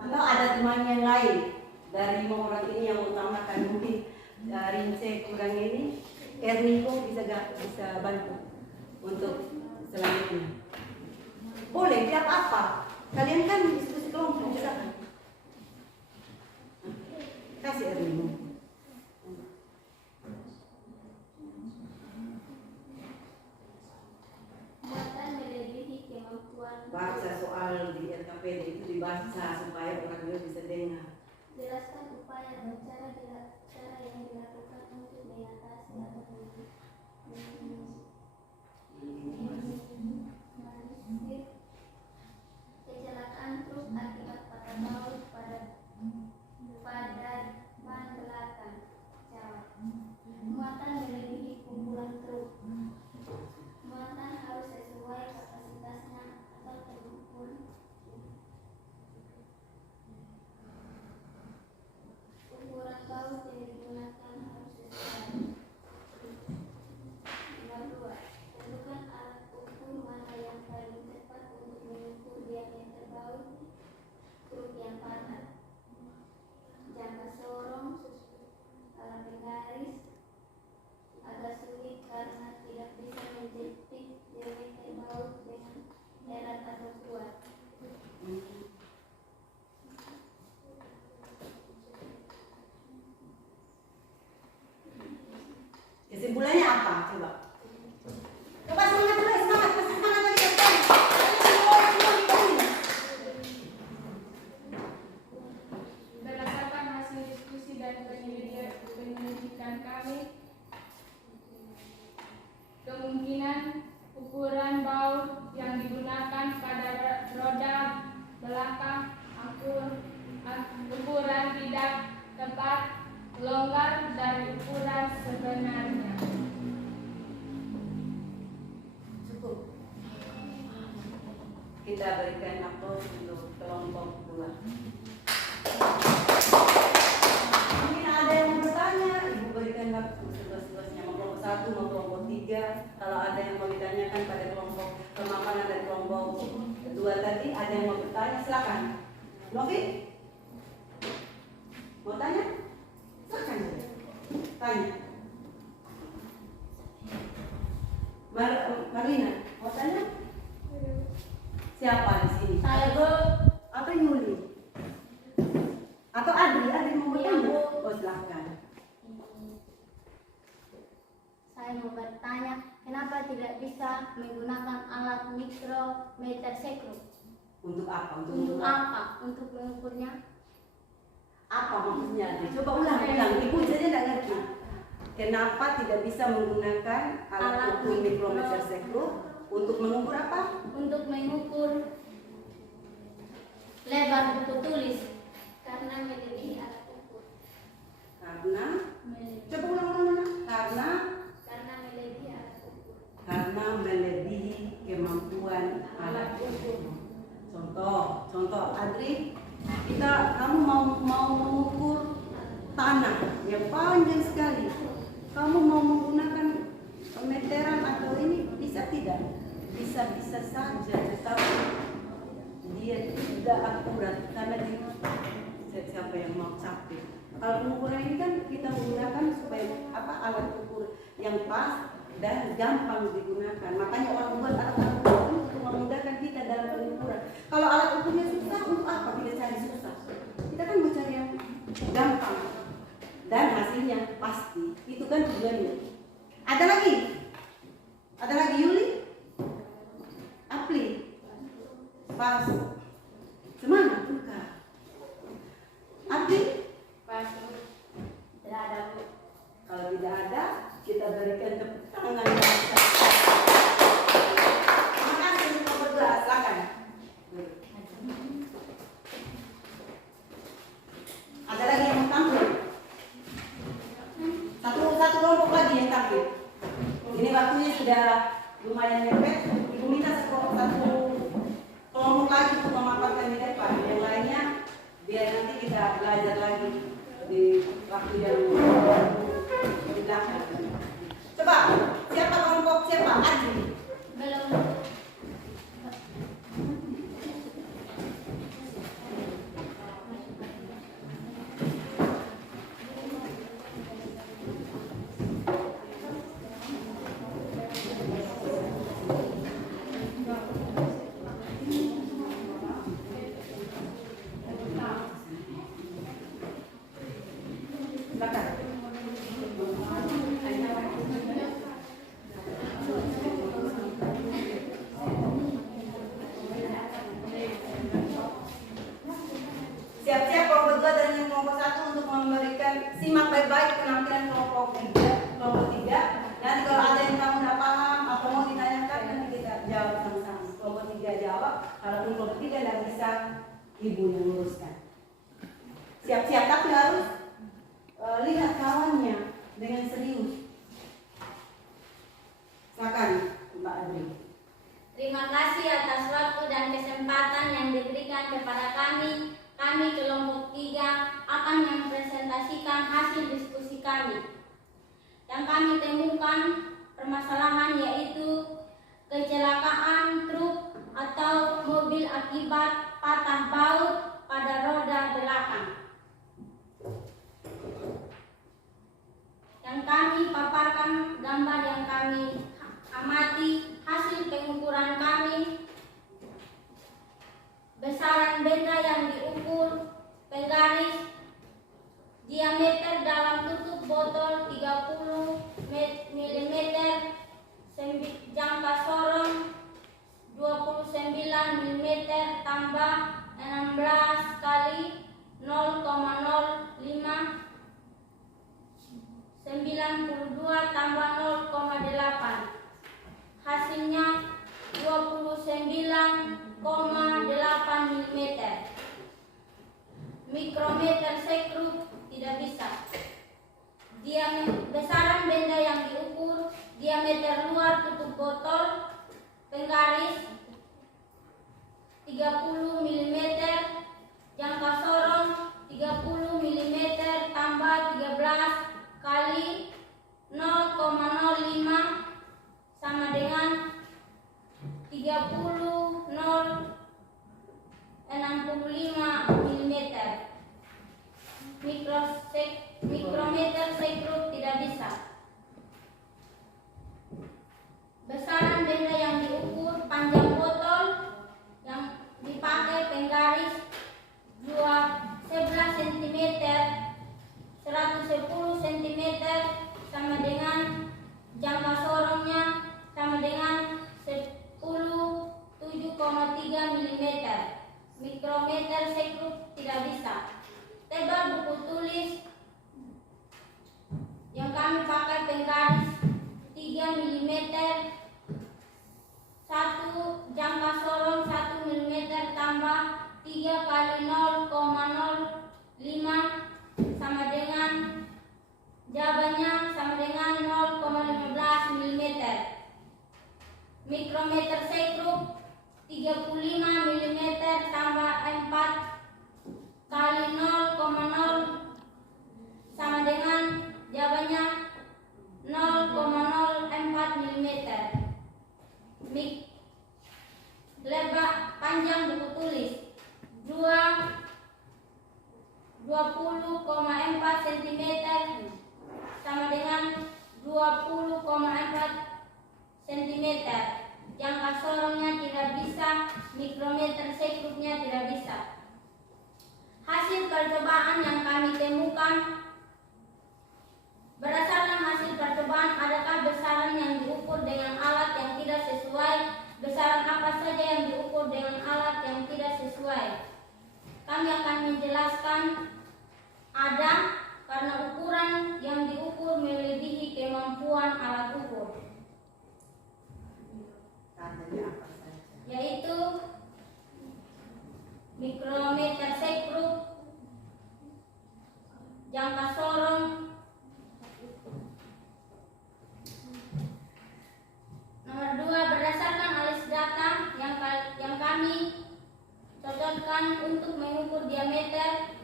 Atau ada teman yang lain dari 5 orang ini yang utamakan mungkin Rince kurang ini, Erniko bisa bantu untuk selanjutnya. Boleh, tidak apa-apa. Kalian kan diskusi kelompok, silakan. Kasih Erniko. Muatan melebihi kemampuan. Baca soal di LKPD itu dibaca supaya orang juga bisa dengar. Jelaskan upaya dan cara yang dilakukan untuk mengatasi atau minimalisir kecelakaan truk akibat patah baut pada ban belakang. Jawab. Muatan melebihi kumpulan truk. Muatan harus sesuai kapasitasnya atau terukur. Ukuran baut yang digunakan harus sesuai. Nomor 2. Tentukan alat ukur mana yang paling tepat untuk mengukur diameter baut truk yang patah. Jangka sorong alat penggaris agak sulit karena tidak bisa menjepit diameter baut dengan erat atau kuat. Kesimpulannya apa? Coba. Coba semangat dulu, semangat. Kasih semangat lagi ke depan. Semua dibangun. Berdasarkan hasil diskusi dan penyelidikan kami, kemungkinan ukuran baut yang digunakan pada roda belakang ukuran tidak tepat, longgar dari ukuran sebenarnya. kita berikan aplaus untuk kelompok 2. Mungkin ada yang mau bertanya, Ibu berikan waktu seluas-luasnya, mau kelompok 1 mau kelompok 3. Kalau ada yang mau ditanyakan pada kelompok pemaparan dan kelompok 2 tadi, ada yang mau bertanya, silakan. Novi, mau tanya? Silakan. Tanya. Marina, mau tanya? Siapa di sini? Saya, Bu. Atau Yuli? Atau Adri mau Iya, bertanya? Bu. Oh, silakan. Saya mau bertanya, kenapa tidak bisa menggunakan alat mikrometer sekrup? Untuk apa? Untuk apa? Untuk mengukurnya? Apa maksudnya? Coba ulang. Ibu saja tidak ngerti. Kenapa tidak bisa menggunakan alat ukur mikrometer sekrup untuk mengukur apa? Untuk mengukur lebar buku tulis. Karena melebihi alat ukur. Karena coba ulang. Karena melebihi alat ukur. Karena melebihi kemampuan alat ukur. Contoh Adri, kamu mau mengukur tanah yang panjang sekali. Kamu mau menggunakan meteran atau ini bisa tidak? Bisa saja, tetapi dia tidak akurat karena siapa yang mau capek. Kalau pengukuran ini kan kita menggunakan supaya alat ukur yang pas dan gampang digunakan. Makanya orang buat alat ukur untuk memudahkan kita dalam pengukuran. Kalau alat ukurnya susah, untuk apa kita cari susah? Kita kan mau cari yang gampang dan hasilnya pasti. Itu kan tujuannya. Ada lagi Yuli? Apli? Pas. Semangat buka. Apli? Pas. Tidak ada, Bu. Kalau tidak ada, kita berikan tepuk tangan. Terima kasih untuk berdua. Silakan. Ada lagi yang mau tampil? Satu kelompok lagi yang tampil. Ini waktunya sudah lumayan mepet. Ibu minta satu kelompok lagi untuk memaparkan di depan. Yang lainnya biar nanti kita belajar lagi di waktu yang di belakang. Coba, siapa kelompok siapa? Adri. Belum. Silakan. Siap-siap kelompok 2 dan kelompok 1 untuk memberikan simak baik-baik penampilan kelompok 3. Nanti kalau ada yang kamu tidak paham atau mau ditanyakan nanti kita jawab sama-sama. Kelompok 3 jawab, kalau kelompok 3 tidak bisa, ibu yang luruskan. Siap-siap, tapi harus lihat kawannya dengan serius. Silakan Mbak Adri. Terima kasih atas waktu dan kesempatan yang diberikan kepada kami. Kami kelompok 3 akan mempresentasikan hasil diskusi kami. Yang kami temukan permasalahan yaitu kecelakaan truk atau mobil akibat patah baut pada roda belakang. Yang kami paparkan gambar yang kami amati hasil pengukuran kami. Besaran benda yang diukur, penggaris, diameter dalam tutup botol 30 mm, jangka sorong 29 mm tambah 16 kali 0,05, 92 tambah 0,8. Hasilnya 29,8 mm. Mikrometer sekrup tidak bisa. Besaran benda yang diukur, diameter luar tutup botol, penggaris 30 mm, jangka sorong 30 mm tambah 13 kali 0,05 sama dengan 30,065 mm. Mikrometer sekrup tidak bisa. Besaran benda yang diukur, panjang botol yang dipakai penggaris 11 cm 110 cm sama dengan jangka sorongnya sama dengan 7,3 mm. Mikrometer sekrup tidak bisa. Tebal buku tulis yang kami pakai penggaris 3 mm, 1 jangka sorong 1 mm tambah 3 kali 0,05 sama dengan jawabannya sama dengan 0,15 mm. Mikrometer sekrup 35 mm tambah 4 kali 0,0 sama dengan jawabannya 0,04 mm. Lebar panjang buku tulis 20,4 cm sama dengan 20,4 cm. Jangka sorongnya tidak bisa, mikrometer sekrupnya tidak bisa. Hasil percobaan yang kami temukan, berdasarkan hasil percobaan, adakah besaran yang diukur dengan alat yang tidak sesuai? Besaran apa saja yang diukur dengan alat yang tidak sesuai? Kami akan menjelaskan. Ada karena ukuran yang diukur melebihi kemampuan alat ukur, yaitu mikrometer sekrup, jangka sorong, nomor 2, berdasarkan alis data yang kami cocokkan untuk mengukur diameter.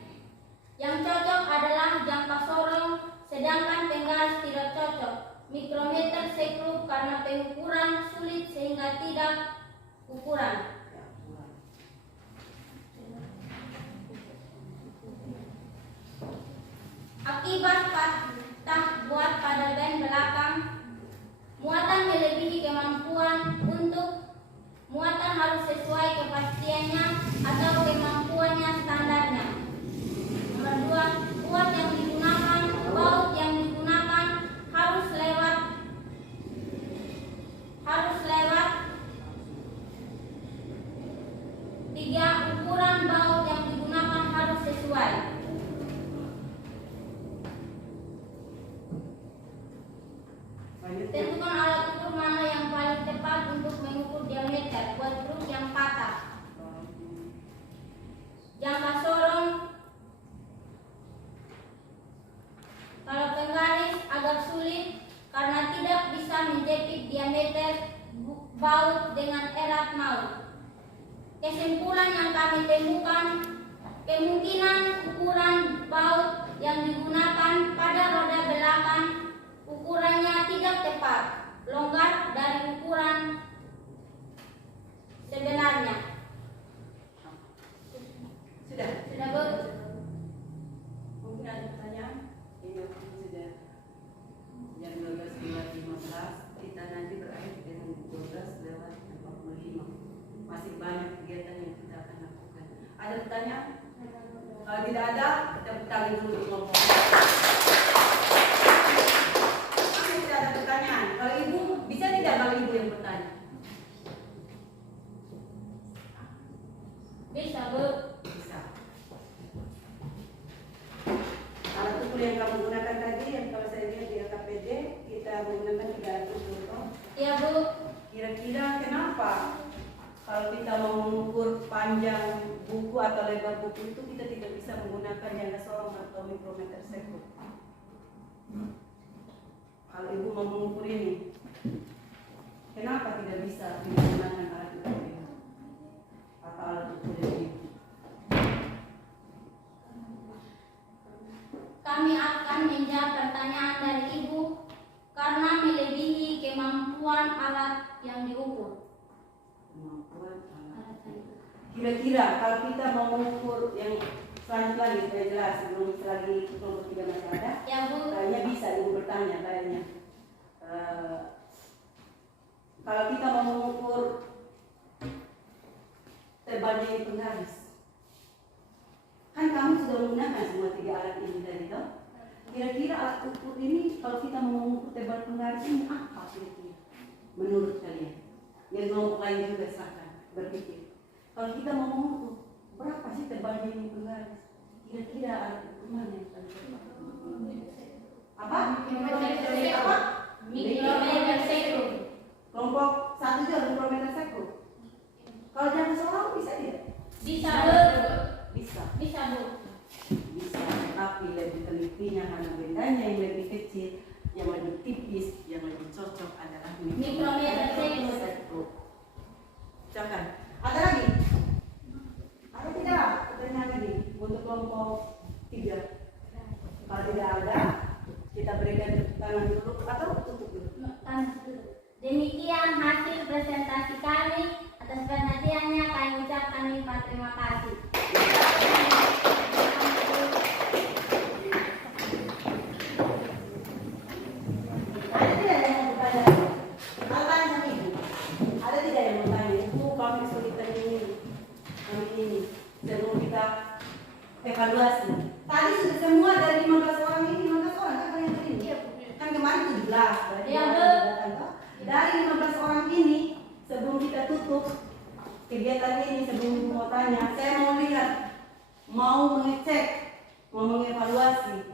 Yang cocok adalah jangka sorong, sedangkan penggaris tidak cocok. Mikrometer sekrup karena pengukuran sulit sehingga tidak ukuran. Akibat patah buat pada ban belakang, muatan melebihi kemampuan. Untuk muatan harus sesuai kepastiannya atau kemampuannya standarnya. Nomor 2, kuat yang digunakan, baut yang digunakan harus lewat 3, ukuran baut yang digunakan harus sesuai. Tentukan alat ukur mana yang paling tepat untuk mengukur diameter buat truk yang patah. Jangka sorong, kalau penggaris agak sulit karena tidak bisa menjepit diameter baut dengan erat maut. Kesimpulan yang kami temukan, kemungkinan ukuran baut yang digunakan pada roda belakang ukurannya tidak tepat, longgar dari ukuran sebenarnya. Sudah Bu? Mungkin ada pertanyaan? Ini sudah jam 12.15, kita nanti berakhir dengan 12:45. Masih banyak kegiatan yang kita akan lakukan. Ada pertanyaan? Kalau tidak ada, kita tangan dulu ngomong. Masih tidak ada pertanyaan. Kalau Ibu, bisa tidak kalau Ibu yang bertanya? Bisa Bu? Bisa. Alat ukur yang kamu gunakan tadi, yang kalau saya lihat di LKPD, kita menggunakan 3 alat ukur. Iya Bu. Kira-kira kenapa kalau kita mau mengukur panjang buku atau lebar buku itu kita tidak bisa menggunakan jangka sorong atau mikrometer sekrup? Kalau Ibu mau mengukur ini, kenapa tidak bisa menggunakan alat ukur ini atau alat kemampuan alat yang diukur. Kemampuan alat. Alat tadi. Kira-kira kalau kita mau mengukur yang selanjutnya lagi supaya jelas sebelum lagi kelompok 3 masih ada, Ya Bu, kayaknya bisa ibu bertanya kayaknya. Kalau kita mau mengukur tebalnya ini penggaris, kan kamu sudah menggunakan semua 3 alat ini tadi toh? Kira-kira alat ukur ini kalau kita mau mengukur tebal penggaris ini apa kira-kira? Menurut kalian? Yang kelompok lain juga silahkan berpikir. Kalau kita mau mengukur berapa sih tebalnya ini penggaris? Kira-kira alat ukur mana yang paling tepat? Apa? Apa? mikrometer sekund. Kelompok 1 juga mikrometer sekund. Kalau jangka seorang bisa tidak? Bisa Bu. Bisa. Bisa Bu. Bisa, tapi lebih telitinya karena bendanya yang lebih kecil, yang lebih tipis, yang lebih cocok adalah Mikrometer sekund. Jangan. Ada lagi? Ada tidak? Pertanyaan lagi untuk kelompok 3. Kalau tidak ada, kita berikan tepuk tangan dulu atau tutup dulu. Demikian hasil presentasi kami. Atas perhatiannya kami ucapkan limpah terima kasih. Ada tidak yang mau bertanya? Kalau tanya sama ibu, ada tidak yang mau tanya? Ibu kami kesulitan ini sebelum kita evaluasi. Tadi sudah semua dari 15 orang ini, 15 orang kan kalian tadi? Kan kemarin 17, berarti Iya, Bu. datang toh? Dari 15 orang ini, sebelum kita tutup kegiatan ini, sebelum mau tanya, saya mau lihat, mau mengecek, mau mengevaluasi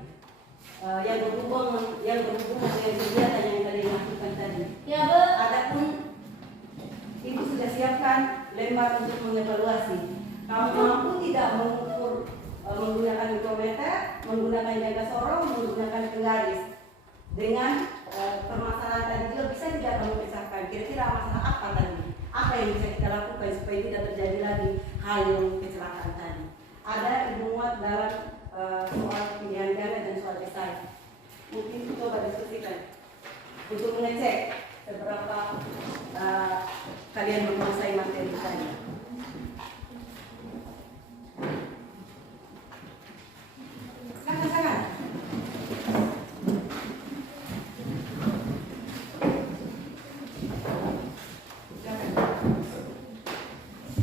yang berhubungan dengan kegiatan yang tadi dilakukan tadi. Ya Bu. Adapun ibu sudah siapkan lembar untuk mengevaluasi. Kamu mampu tidak mengukur menggunakan mikrometer, menggunakan jangka sorong, menggunakan penggaris. Dengan permasalahan tadi juga bisa tidak kamu pisahkan. Kira-kira masalah apa tadi? Apa yang bisa kita lakukan supaya tidak terjadi lagi hal yang kecelakaan tadi? Ada ibu muat dalam soal pilihan ganda dan soal esai. Mungkin coba diskusikan untuk mengecek seberapa kalian menguasai materi tadi. Silakan.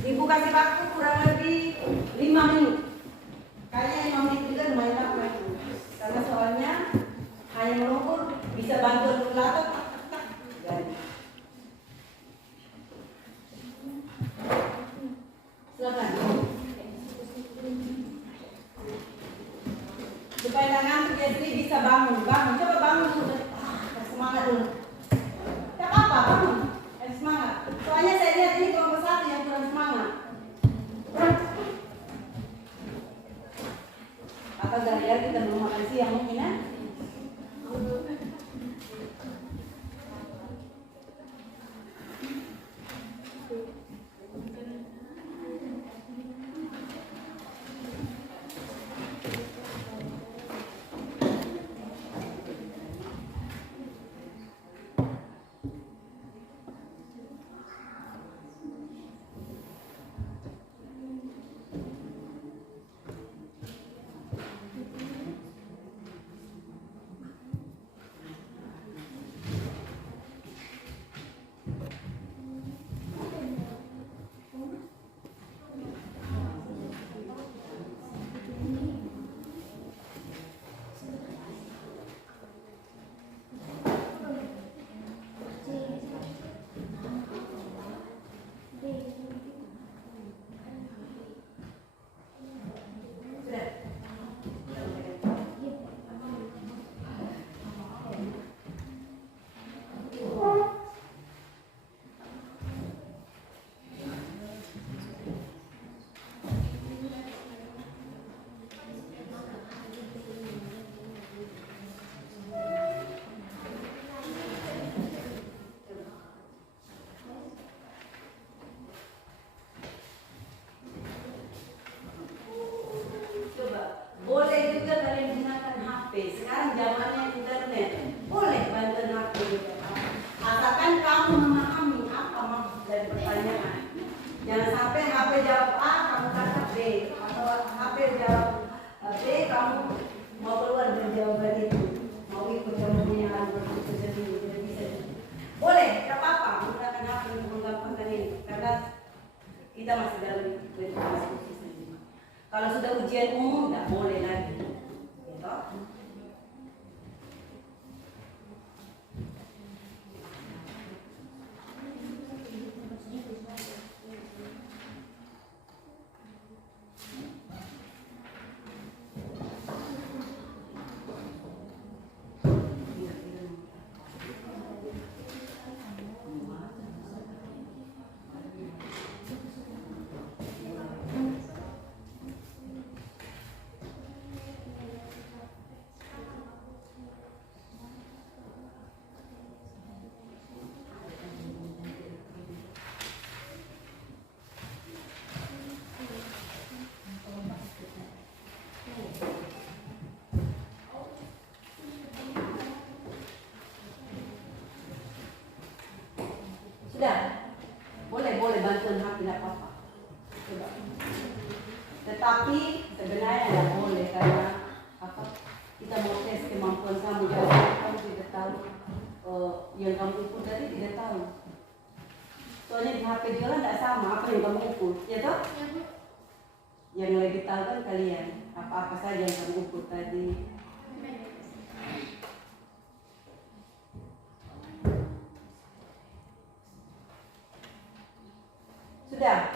Ibu kasih waktu kurang lebih 5 menit. Kayaknya 5 menit juga lumayan lama itu. Karena soalnya hanya mengukur bisa bantu kalkulator. Ganti. Silakan. Supaya tangan Jeffrey bisa bangun. Coba bangun dulu. Semangat dulu. Tidak apa-apa, bangun. Semangat. Soalnya saya lihat ini kelompok 1 yang kurang semangat. kamu memahami apa maksud dari pertanyaan. Jangan sampai HP jawab A, kamu kata B, atau HP jawab B, kamu mau keluar dari jawaban itu, mau ikut jawabannya itu sendiri, tidak bisa. Boleh, tidak apa-apa, menggunakan HP untuk menggampangkan ini, karena kita masih dalam diskusi sendiri. Kalau sudah ujian umum, tidak boleh lagi. Gitu. Sudah, boleh bantuan HP tidak apa-apa. Coba. Tetapi sebenarnya tidak boleh karena apa? Kita mau tes kemampuan kamu, jadi kamu tidak tahu yang kamu ukur tadi tidak tahu. Soalnya di HP juga tidak sama apa yang kamu ukur, ya toh? Yang lebih tahu kan kalian apa-apa saja yang kamu ukur tadi. Sudah.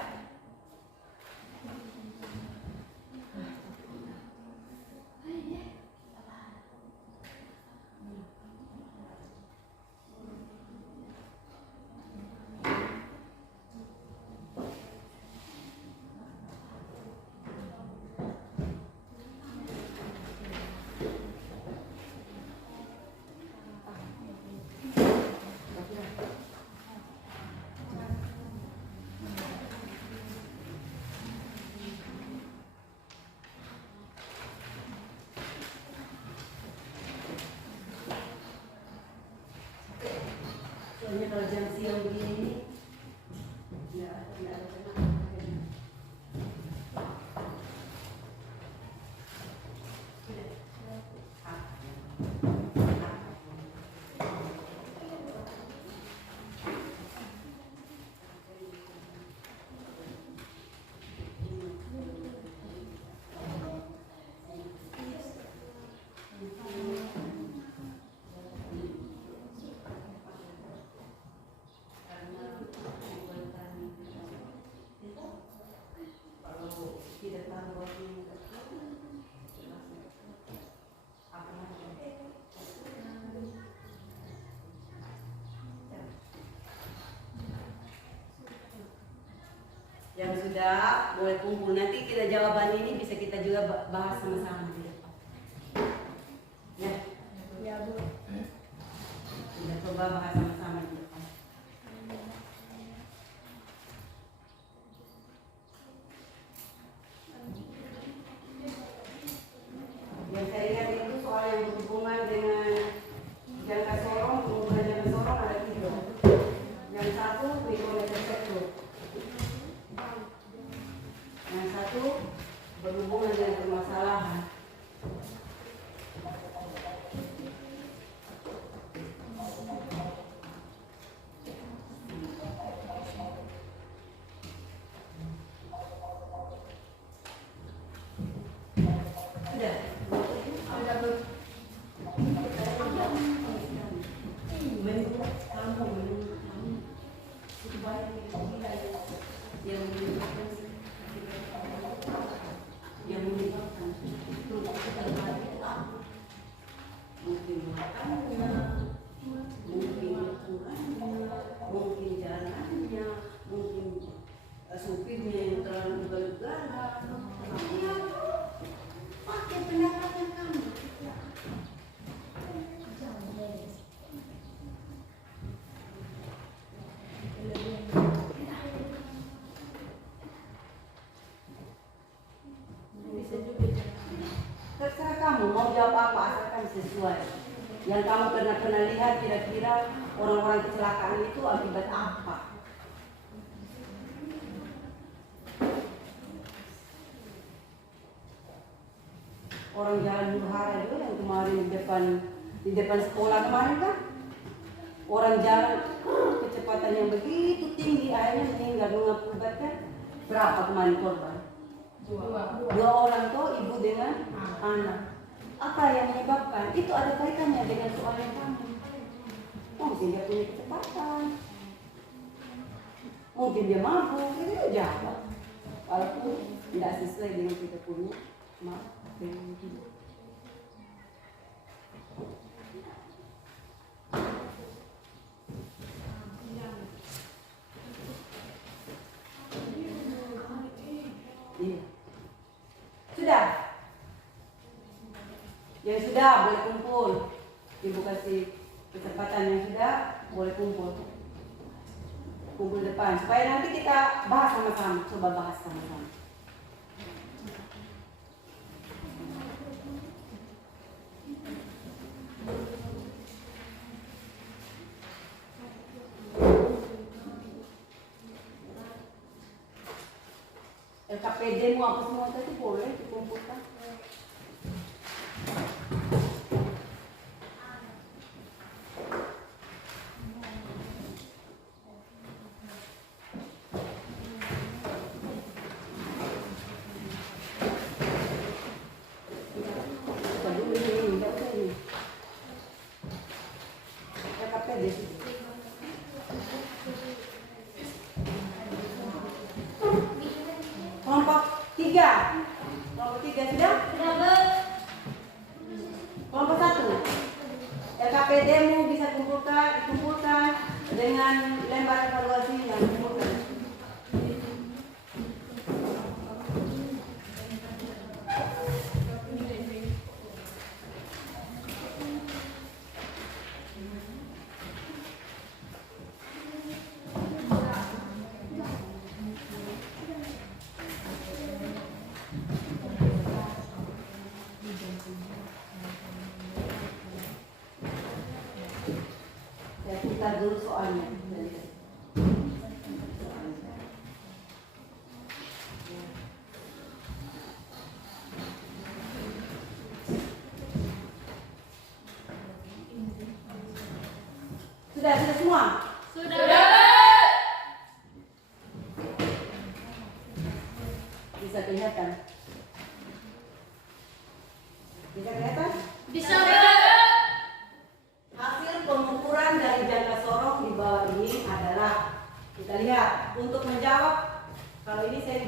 Soalnya kalau jam siang begini, ya tidak ada tenang. Tidak tahu waktu yang sudah boleh kumpul. Nanti kita jawaban ini bisa kita juga bahas sama-sama di depan. Ya, Ya, Bu. kita coba bahas sama-sama di depan. Yang saya lihat itu soal yang berhubungan dengan jangka sorong, pengukuran jangka sorong ada 3. Yang satu ekonomi sektor. Yang satu berhubungan dengan permasalahan. Sudah. Ada, Bu. Menurut kamu itu banyak yang menyebabkan itu terjadi. Mungkin makannya, mungkin ukurannya, mungkin jalannya, mungkin supirnya yang terlalu ugal-ugalan. Ya, pakai pendapatan kamu. Terserah kamu mau jawab apa asalkan sesuai yang kamu pernah lihat kira-kira orang-orang kecelakaan itu akibat apa? Orang jalan Huru-Hara itu yang kemarin di depan sekolah kemarin kan, orang jalan kecepatan yang begitu tinggi akhirnya meninggal mengakibatkan berapa kemarin korban? Dua orang tuh, ibu dengan anak. Apa yang menyebabkan? Itu ada kaitannya dengan soal yang kami. Mungkin dia punya kecepatan, mungkin dia mabuk, itu jahat. Walaupun tidak sesuai dengan kita punya maaf. Iya. Sudah. Yang sudah boleh kumpul. Ibu kasih kesempatan yang sudah boleh kumpul. Kumpul depan supaya nanti kita bahas sama-sama. Coba bahas sama-sama. LKPD mu apa semua itu boleh dikumpulkan. LKPD kelompok 3 sudah? Kelompok 1 LKPD mu bisa dikumpulkan dengan lembar evaluasi yang dikumpulkan. Ya, kita dulu soalnya. Sudah semua? Bisa kelihatan? Hasil pengukuran dari jangka sorong di bawah ini adalah, kita lihat untuk menjawab. Kalau ini saya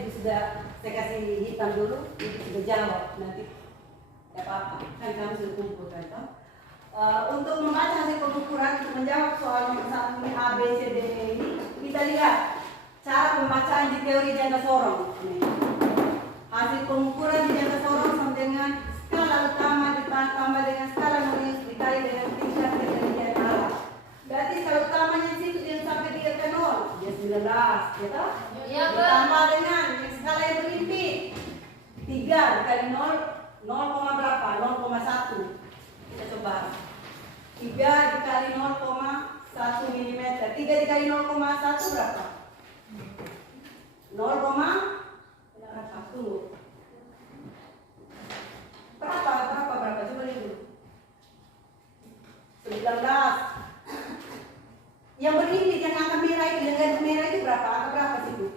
kasih hitam dulu, itu sudah jawab, nanti tidak apa-apa, kan kami sudah kumpulkan toh. Untuk membaca hasil pengukuran, untuk menjawab soal nomor 1 ini A, B, C, D, E ini, kita lihat cara pembacaan di teori jangka sorong. Hasil pengukuran di jangka sorong sama dengan skala utama ditambah dengan skala nulis dikali dengan tingkat kejadian alat. Berarti skala utamanya di situ yang sampai dia ke 0, dia 19, ya toh? Ditambah dengan yang skala yang berlimpih 3 dikali 0 berapa? 0,1. Kita coba 3 dikali 0,1 mm. 3 dikali 0,1 berapa? 0, berapa? Tunggu. Berapa? Coba lihat dulu. 19. Yang berlimpih yang angka merah itu, yang garis merah itu berapa? Angka berapa sih itu?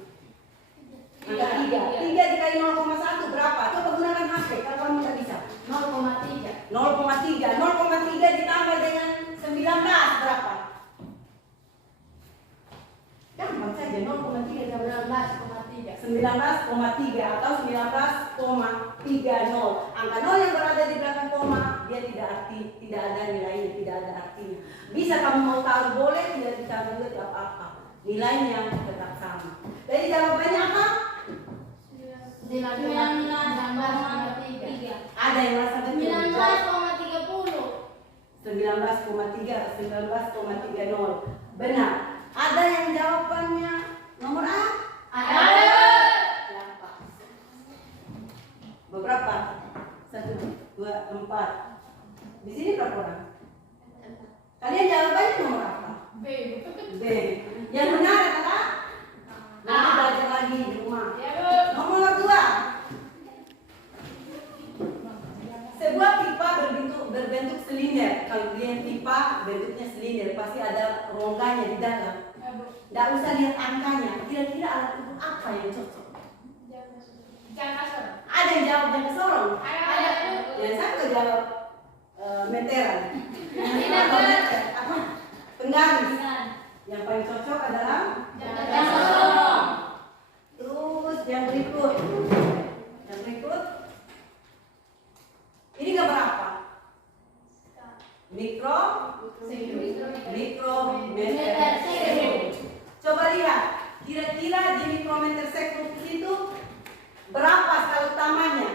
Angka 3. 3 dikali 0,1 berapa? Coba gunakan HP kalau kamu tidak bisa. 0,3. 0,3 ditambah dengan 19 berapa? Gampang saja, 0,3 19,3 atau 19,30. Angka 0 yang berada di belakang koma, dia tidak ada nilainya, tidak ada artinya. Bisa kamu mau taruh boleh, tidak ditaruh juga tidak apa-apa. Nilainya tetap sama. Jadi jawabannya apa? 19,3. Ada yang merasa betul? 19,30. 19,30. Benar. Ada yang jawabannya nomor A? Ada. Beberapa? 1, 2, 4. Di sini berapa orang? Kalian jawabannya nomor apa? Yang benar adalah nanti belajar lagi di rumah. Ya, Bu. Nomor 2. Sebuah pipa berbentuk silinder. Kalau kalian pipa bentuknya silinder, pasti ada rongganya di dalam. Ya, Bu. Nggak usah lihat angkanya. Kira-kira alat ukur apa yang cocok? Jangan kasar. Ada yang jawab yang kesorong. Ada, Bu. Yang satu jawab meteran. Tidak, Atau Bu. meter. Apa? Penggaris. Bukan. Yang paling cocok adalah Jangan sorong. terus yang berikut. Yang berikut. Ini gambar apa? Mikrometer sekund. Coba lihat, kira-kira di mikrometer sekund itu berapa skala utamanya?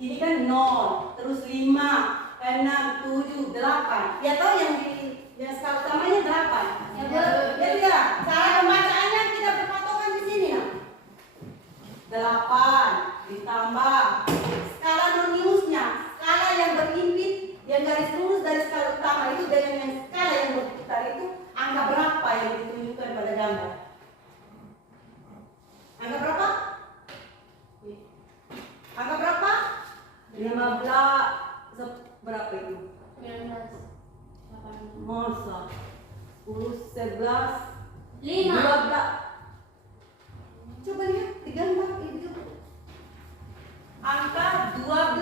Ini kan 0, terus 5, 6, 7, 8. Ya tahu yang skala utamanya 8. Ya, Bu. Ya tidak, cara pembacaannya kita berpatokan di sini nah. 8 ditambah skala non-minusnya, skala yang berimpit, yang garis lurus dari skala utama itu dengan yang skala yang berputar itu angka berapa yang ditunjukkan pada gambar? Angka berapa? Angka berapa? 15 berapa itu? 19. Masa 10, 11, 5. 12. Coba lihat di gambar itu. Angka 12.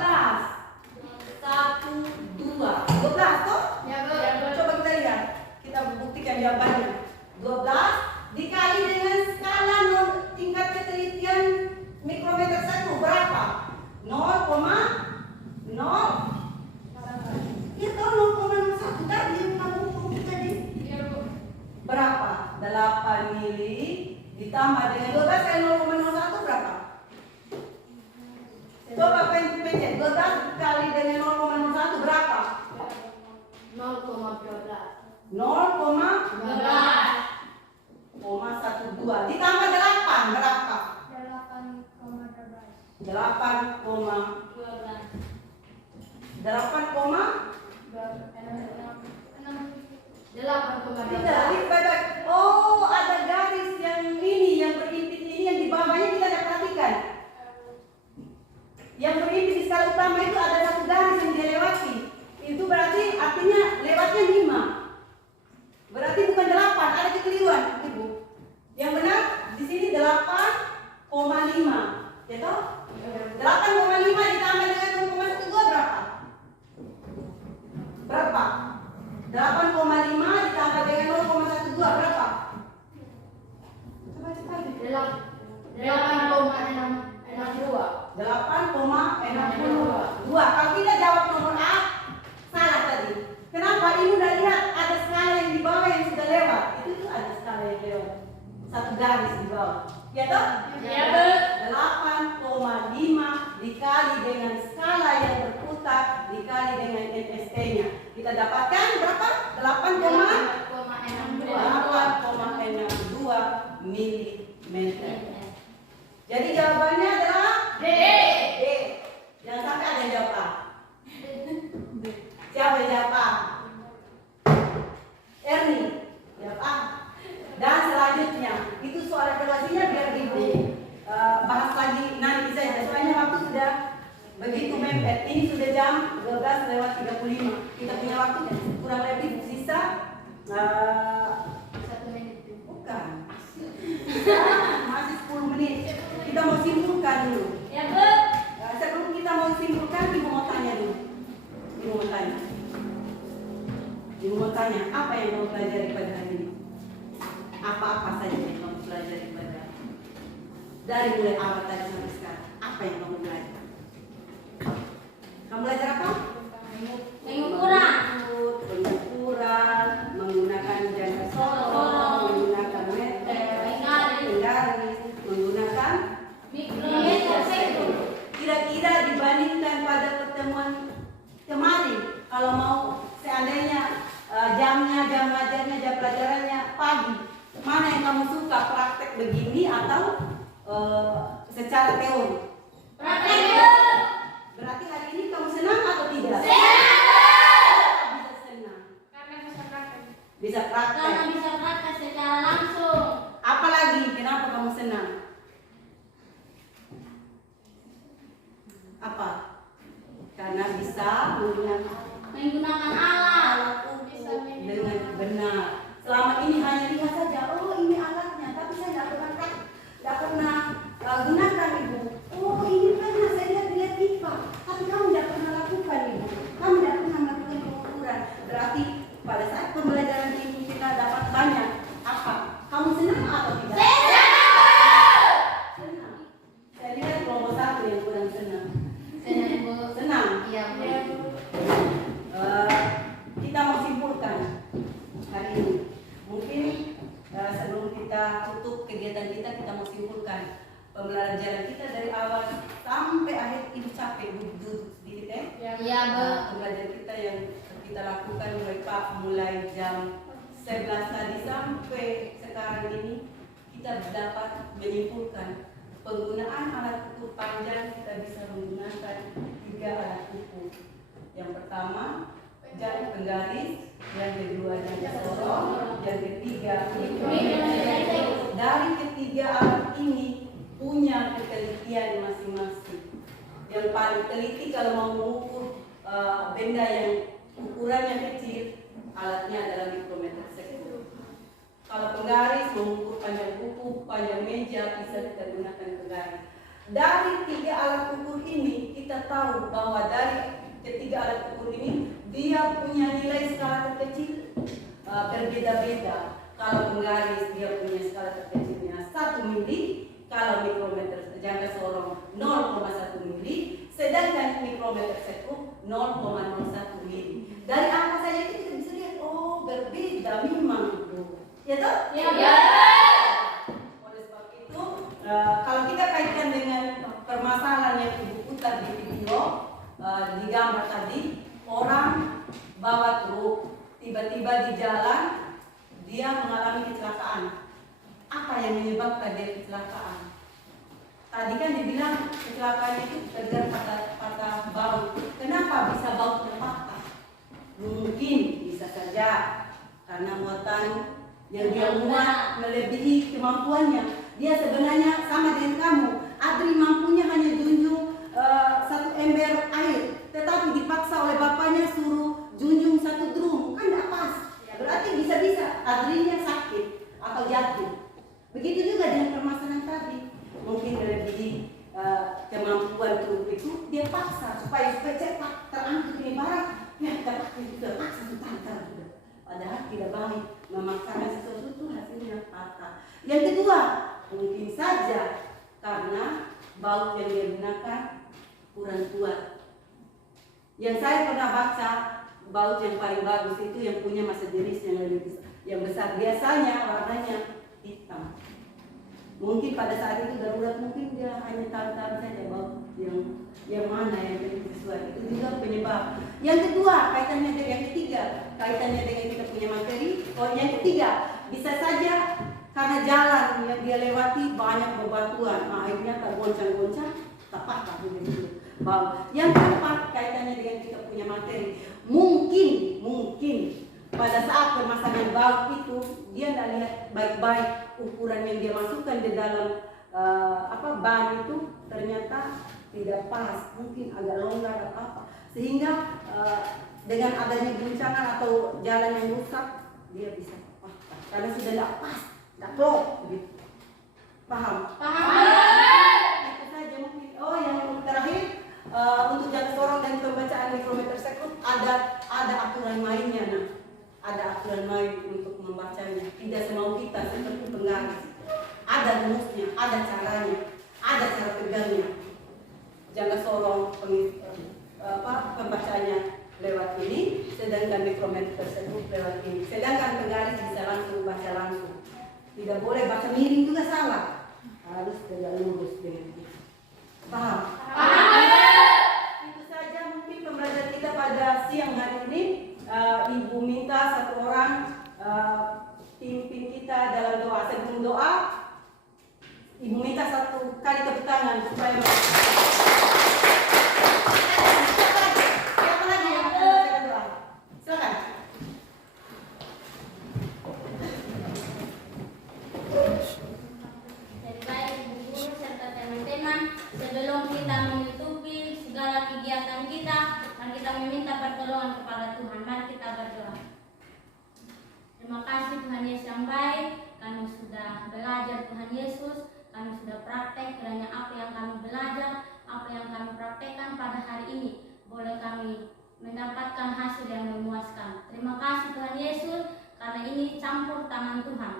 1, 2. 12 toh? Ya, Bu. Coba kita lihat. Kita buktikan jawabannya. 12 dikali dengan skala tingkat ketelitian mikrometer sekund berapa? 0,0. Ya tahu 0,01 tadi yang kamu ukur tadi. Ya, Bu. Berapa? 8 mili ditambah dengan 12 kali 0,01 berapa? Coba pencet 12 kali dengan 0,01 berapa? 0,12 ditambah 8 berapa? 8, tidak, ini baik-baik. Oh, ada garis yang ini, yang berimpit ini, yang di bawahnya kita tidak perhatikan. Yang berimpit di skala utama itu ada satu garis yang dia lewati. Itu berarti artinya lewatnya 5. Berarti bukan 8, ada kekeliruan, Ibu. Yang benar di sini 8,5. Ya toh? 8,5 ditambah dengan 0,12 berapa? Berapa? 8,5 ditambah dengan 0,12 berapa? Coba cepat. 8,62. Kalau tidak jawab nomor A, salah tadi. Kenapa? Ibu udah lihat ada skala yang di bawah yang sudah lewat. Itu ada skala yang lewat. Satu garis di bawah. Ya toh? Ya, Bu. 8,5 dikali dengan skala yang berputar dikali dengan NST-nya. Kita dapatkan berapa? 8,62 milimeter. Jadi jawabannya adalah D. D. Jangan sampai ada yang jawab A. Siapa yang jawab A? Ernie jawab A. Dan selanjutnya itu soal evaluasinya biar Ibu bahas lagi nanti saja. Soalnya waktu sudah begitu mepet. Ini sudah jam 12:35. Kita punya waktu kurang lebih sisa 1 menit. bukan. Masih 10 menit. Kita mau simpulkan dulu. Ya, Bu. Sebelum kita mau simpulkan, Ibu mau tanya dulu. Ibu mau tanya. Ibu mau tanya, apa yang kamu pelajari pada hari ini? Apa-apa saja yang kamu pelajari pada dari mulai awal tadi sampai sekarang? Apa yang kamu belajar? Kamu belajar apa? Pengukuran. Pengukuran, menggunakan jangka sorong, menggunakan meter, penggaris, menggunakan Mikrometer sekund. kira-kira dibandingkan pada pertemuan kemarin, kalau mau seandainya jamnya, jam ngajarnya, jam pelajarannya pagi, mana yang kamu suka, praktek begini atau secara teori? Praktek, Bu. Berarti hari ini kamu senang atau tidak? Senang. Bisa senang. Karena bisa praktek. Bisa Karena praktek. bisa praktek secara langsung. Apalagi kenapa kamu senang? Apa? Karena bisa Menggunakan alat. bisa dengan benar. Selama ini hanya lihat saja, oh ini alatnya, tapi saya tidak pernah gunakan ibu. Oh ini pernah saya lihat IPA, tapi kamu tidak pernah lakukan ibu. Kamu tidak pernah melakukan pengukuran. Berarti pada saat pembelajaran ini kita dapat banyak apa? Kamu senang atau tidak? Senang. Saya lihat kelompok satu yang kurang senang. Senang, Bu. Senang. Iya, Bu. Kita mau simpulkan hari ini. Mungkin sebelum kita tutup kegiatan kita mau simpulkan pembelajaran kita dari awal sampai akhir. Ibu capek duduk sedikit ya. Iya, Bu. Pembelajaran kita yang kita lakukan mulai jam 11 tadi sampai sekarang ini, kita dapat menyimpulkan penggunaan alat ukur panjang. Kita bisa menggunakan 3 alat ukur. Yang pertama jari penggaris, yang kedua jari sorong, yang ketiga mikrometer. Dari ketiga alat ini punya ketelitian masing-masing. Yang paling teliti kalau mau mengukur benda yang ukurannya kecil, alatnya adalah mikrometer sektor. Kalau penggaris mengukur panjang buku, panjang meja, bisa kita gunakan penggaris. Dari 3 alat ukur ini kita tahu bahwa dari ketiga alat ukur ini dia punya nilai skala terkecil berbeda-beda. Kalau penggaris dia punya skala terkecilnya 1 mili, kalau mikrometer jangka sorong 0,1 mili, sedangkan mikrometer sektor 0,01 mili. Dari angka saja itu kita bisa lihat, oh berbeda memang itu. Ya toh? Ya. Oleh sebab itu, kalau kita kaitkan dengan permasalahan yang Ibu putar di video, di gambar tadi, orang bawa truk, tiba-tiba di jalan dia mengalami kecelakaan. Apa yang menyebabkan dia kecelakaan? Tadi kan dibilang kecelakaan itu terjadi patah baut. Kenapa bisa bautnya patah? Mungkin bisa saja karena muatan yang dia muat melebihi kemampuannya. Dia sebenarnya sama dengan kamu. Adri mampunya hanya junjung 1 ember air, tetapi dipaksa oleh bapaknya suruh junjung 1 drum, kan tidak pas. Berarti bisa-bisa Adrinya sakit atau jatuh. Begitu juga dengan permasalahan tadi. Mungkin melebihi kemampuan truk itu, dia paksa supaya cepat terangkut ini barang. Ya, terpaksa ditantar juga. Padahal tidak baik memaksakan sesuatu itu hasilnya patah. Yang kedua, mungkin saja karena baut yang dia gunakan kurang kuat. Yang saya pernah baca, baut yang paling bagus itu yang punya masa jenis yang lebih besar. Biasanya warnanya hitam. Mungkin pada saat itu darurat, mungkin dia hanya tahu-tahu saja baut yang mana yang lebih sesuai. Itu juga penyebab. Yang kedua, kaitannya dengan yang ketiga, kaitannya dengan kita punya materi. Yang ketiga, bisa saja karena jalan yang dia lewati banyak bebatuan, akhirnya tergoncang-goncang, patah begitu. Yang keempat, kaitannya dengan kita punya materi. Mungkin pada saat permasalahan baut itu dia tidak lihat baik-baik ukuran yang dia masukkan di dalam ban itu ternyata tidak pas, mungkin agak longgar atau apa, sehingga dengan adanya guncangan atau jalan yang rusak dia bisa patah karena sudah tidak pas, tidak klop gitu. Paham? Itu saja mungkin. Oh, yang terakhir, untuk jangka sorong dan pembacaan mikrometer sekund ada aturan mainnya. Nah, ada aturan main untuk membacanya. Tidak semau kita seperti penggaris. Ada rumusnya, ada caranya, ada cara pegangnya. Jangka sorong pembacanya lewat ini, sedangkan mikrometer sekund lewat ini. Sedangkan penggaris bisa langsung baca langsung. Tidak boleh baca miring juga salah. Harus tegak lurus dengan itu. Paham? Itu saja mungkin pembelajaran kita pada siang hari ini. Ibu minta satu orang pimpin kita dalam doa. Sebelum doa, Ibu minta satu kali tepuk tangan supaya siapa lagi yang akan membacakan doa? Silakan. campur tangan Tuhan.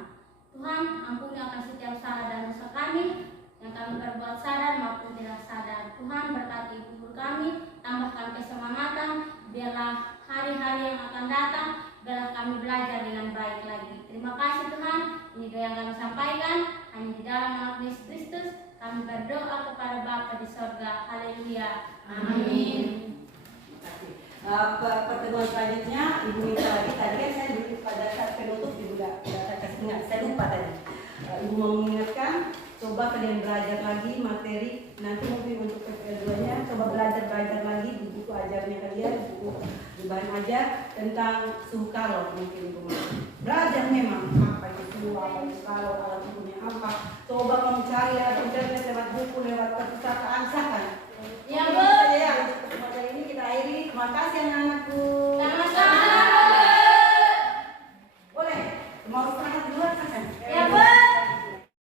Tuhan, ampuni akan setiap salah dan dosa kami yang kami berbuat sadar maupun tidak sadar. Tuhan, berkati ibu kami, tambahkan kesemangatan, biarlah hari-hari yang akan datang, biarlah kami belajar dengan baik lagi. Terima kasih Tuhan, ini doa yang kami sampaikan hanya di dalam nama Yesus Kristus. Kami berdoa kepada Bapa di sorga. Haleluya. Amin. Pertemuan selanjutnya Ibu minta lagi tadi kan saya dulu pada saat penutup Ibu tidak kasih ingat, saya lupa tadi. Ibu mau mengingatkan, coba kalian belajar lagi materi nanti mungkin untuk PPL2-nya, coba belajar lagi di buku ajarnya kalian, di bahan ajar tentang suhu kalor mungkin Ibu mau. Belajar memang apa itu suhu, apa itu kalor, alat ukurnya apa. Coba kamu cari ya, internet lewat buku, lewat perpustakaan, silakan. Ya, Bu. Ya, untuk kesempatan ini kita akhiri. Terima kasih anak-anakku. Sama-sama. Boleh? Mau istirahat dulu, silakan.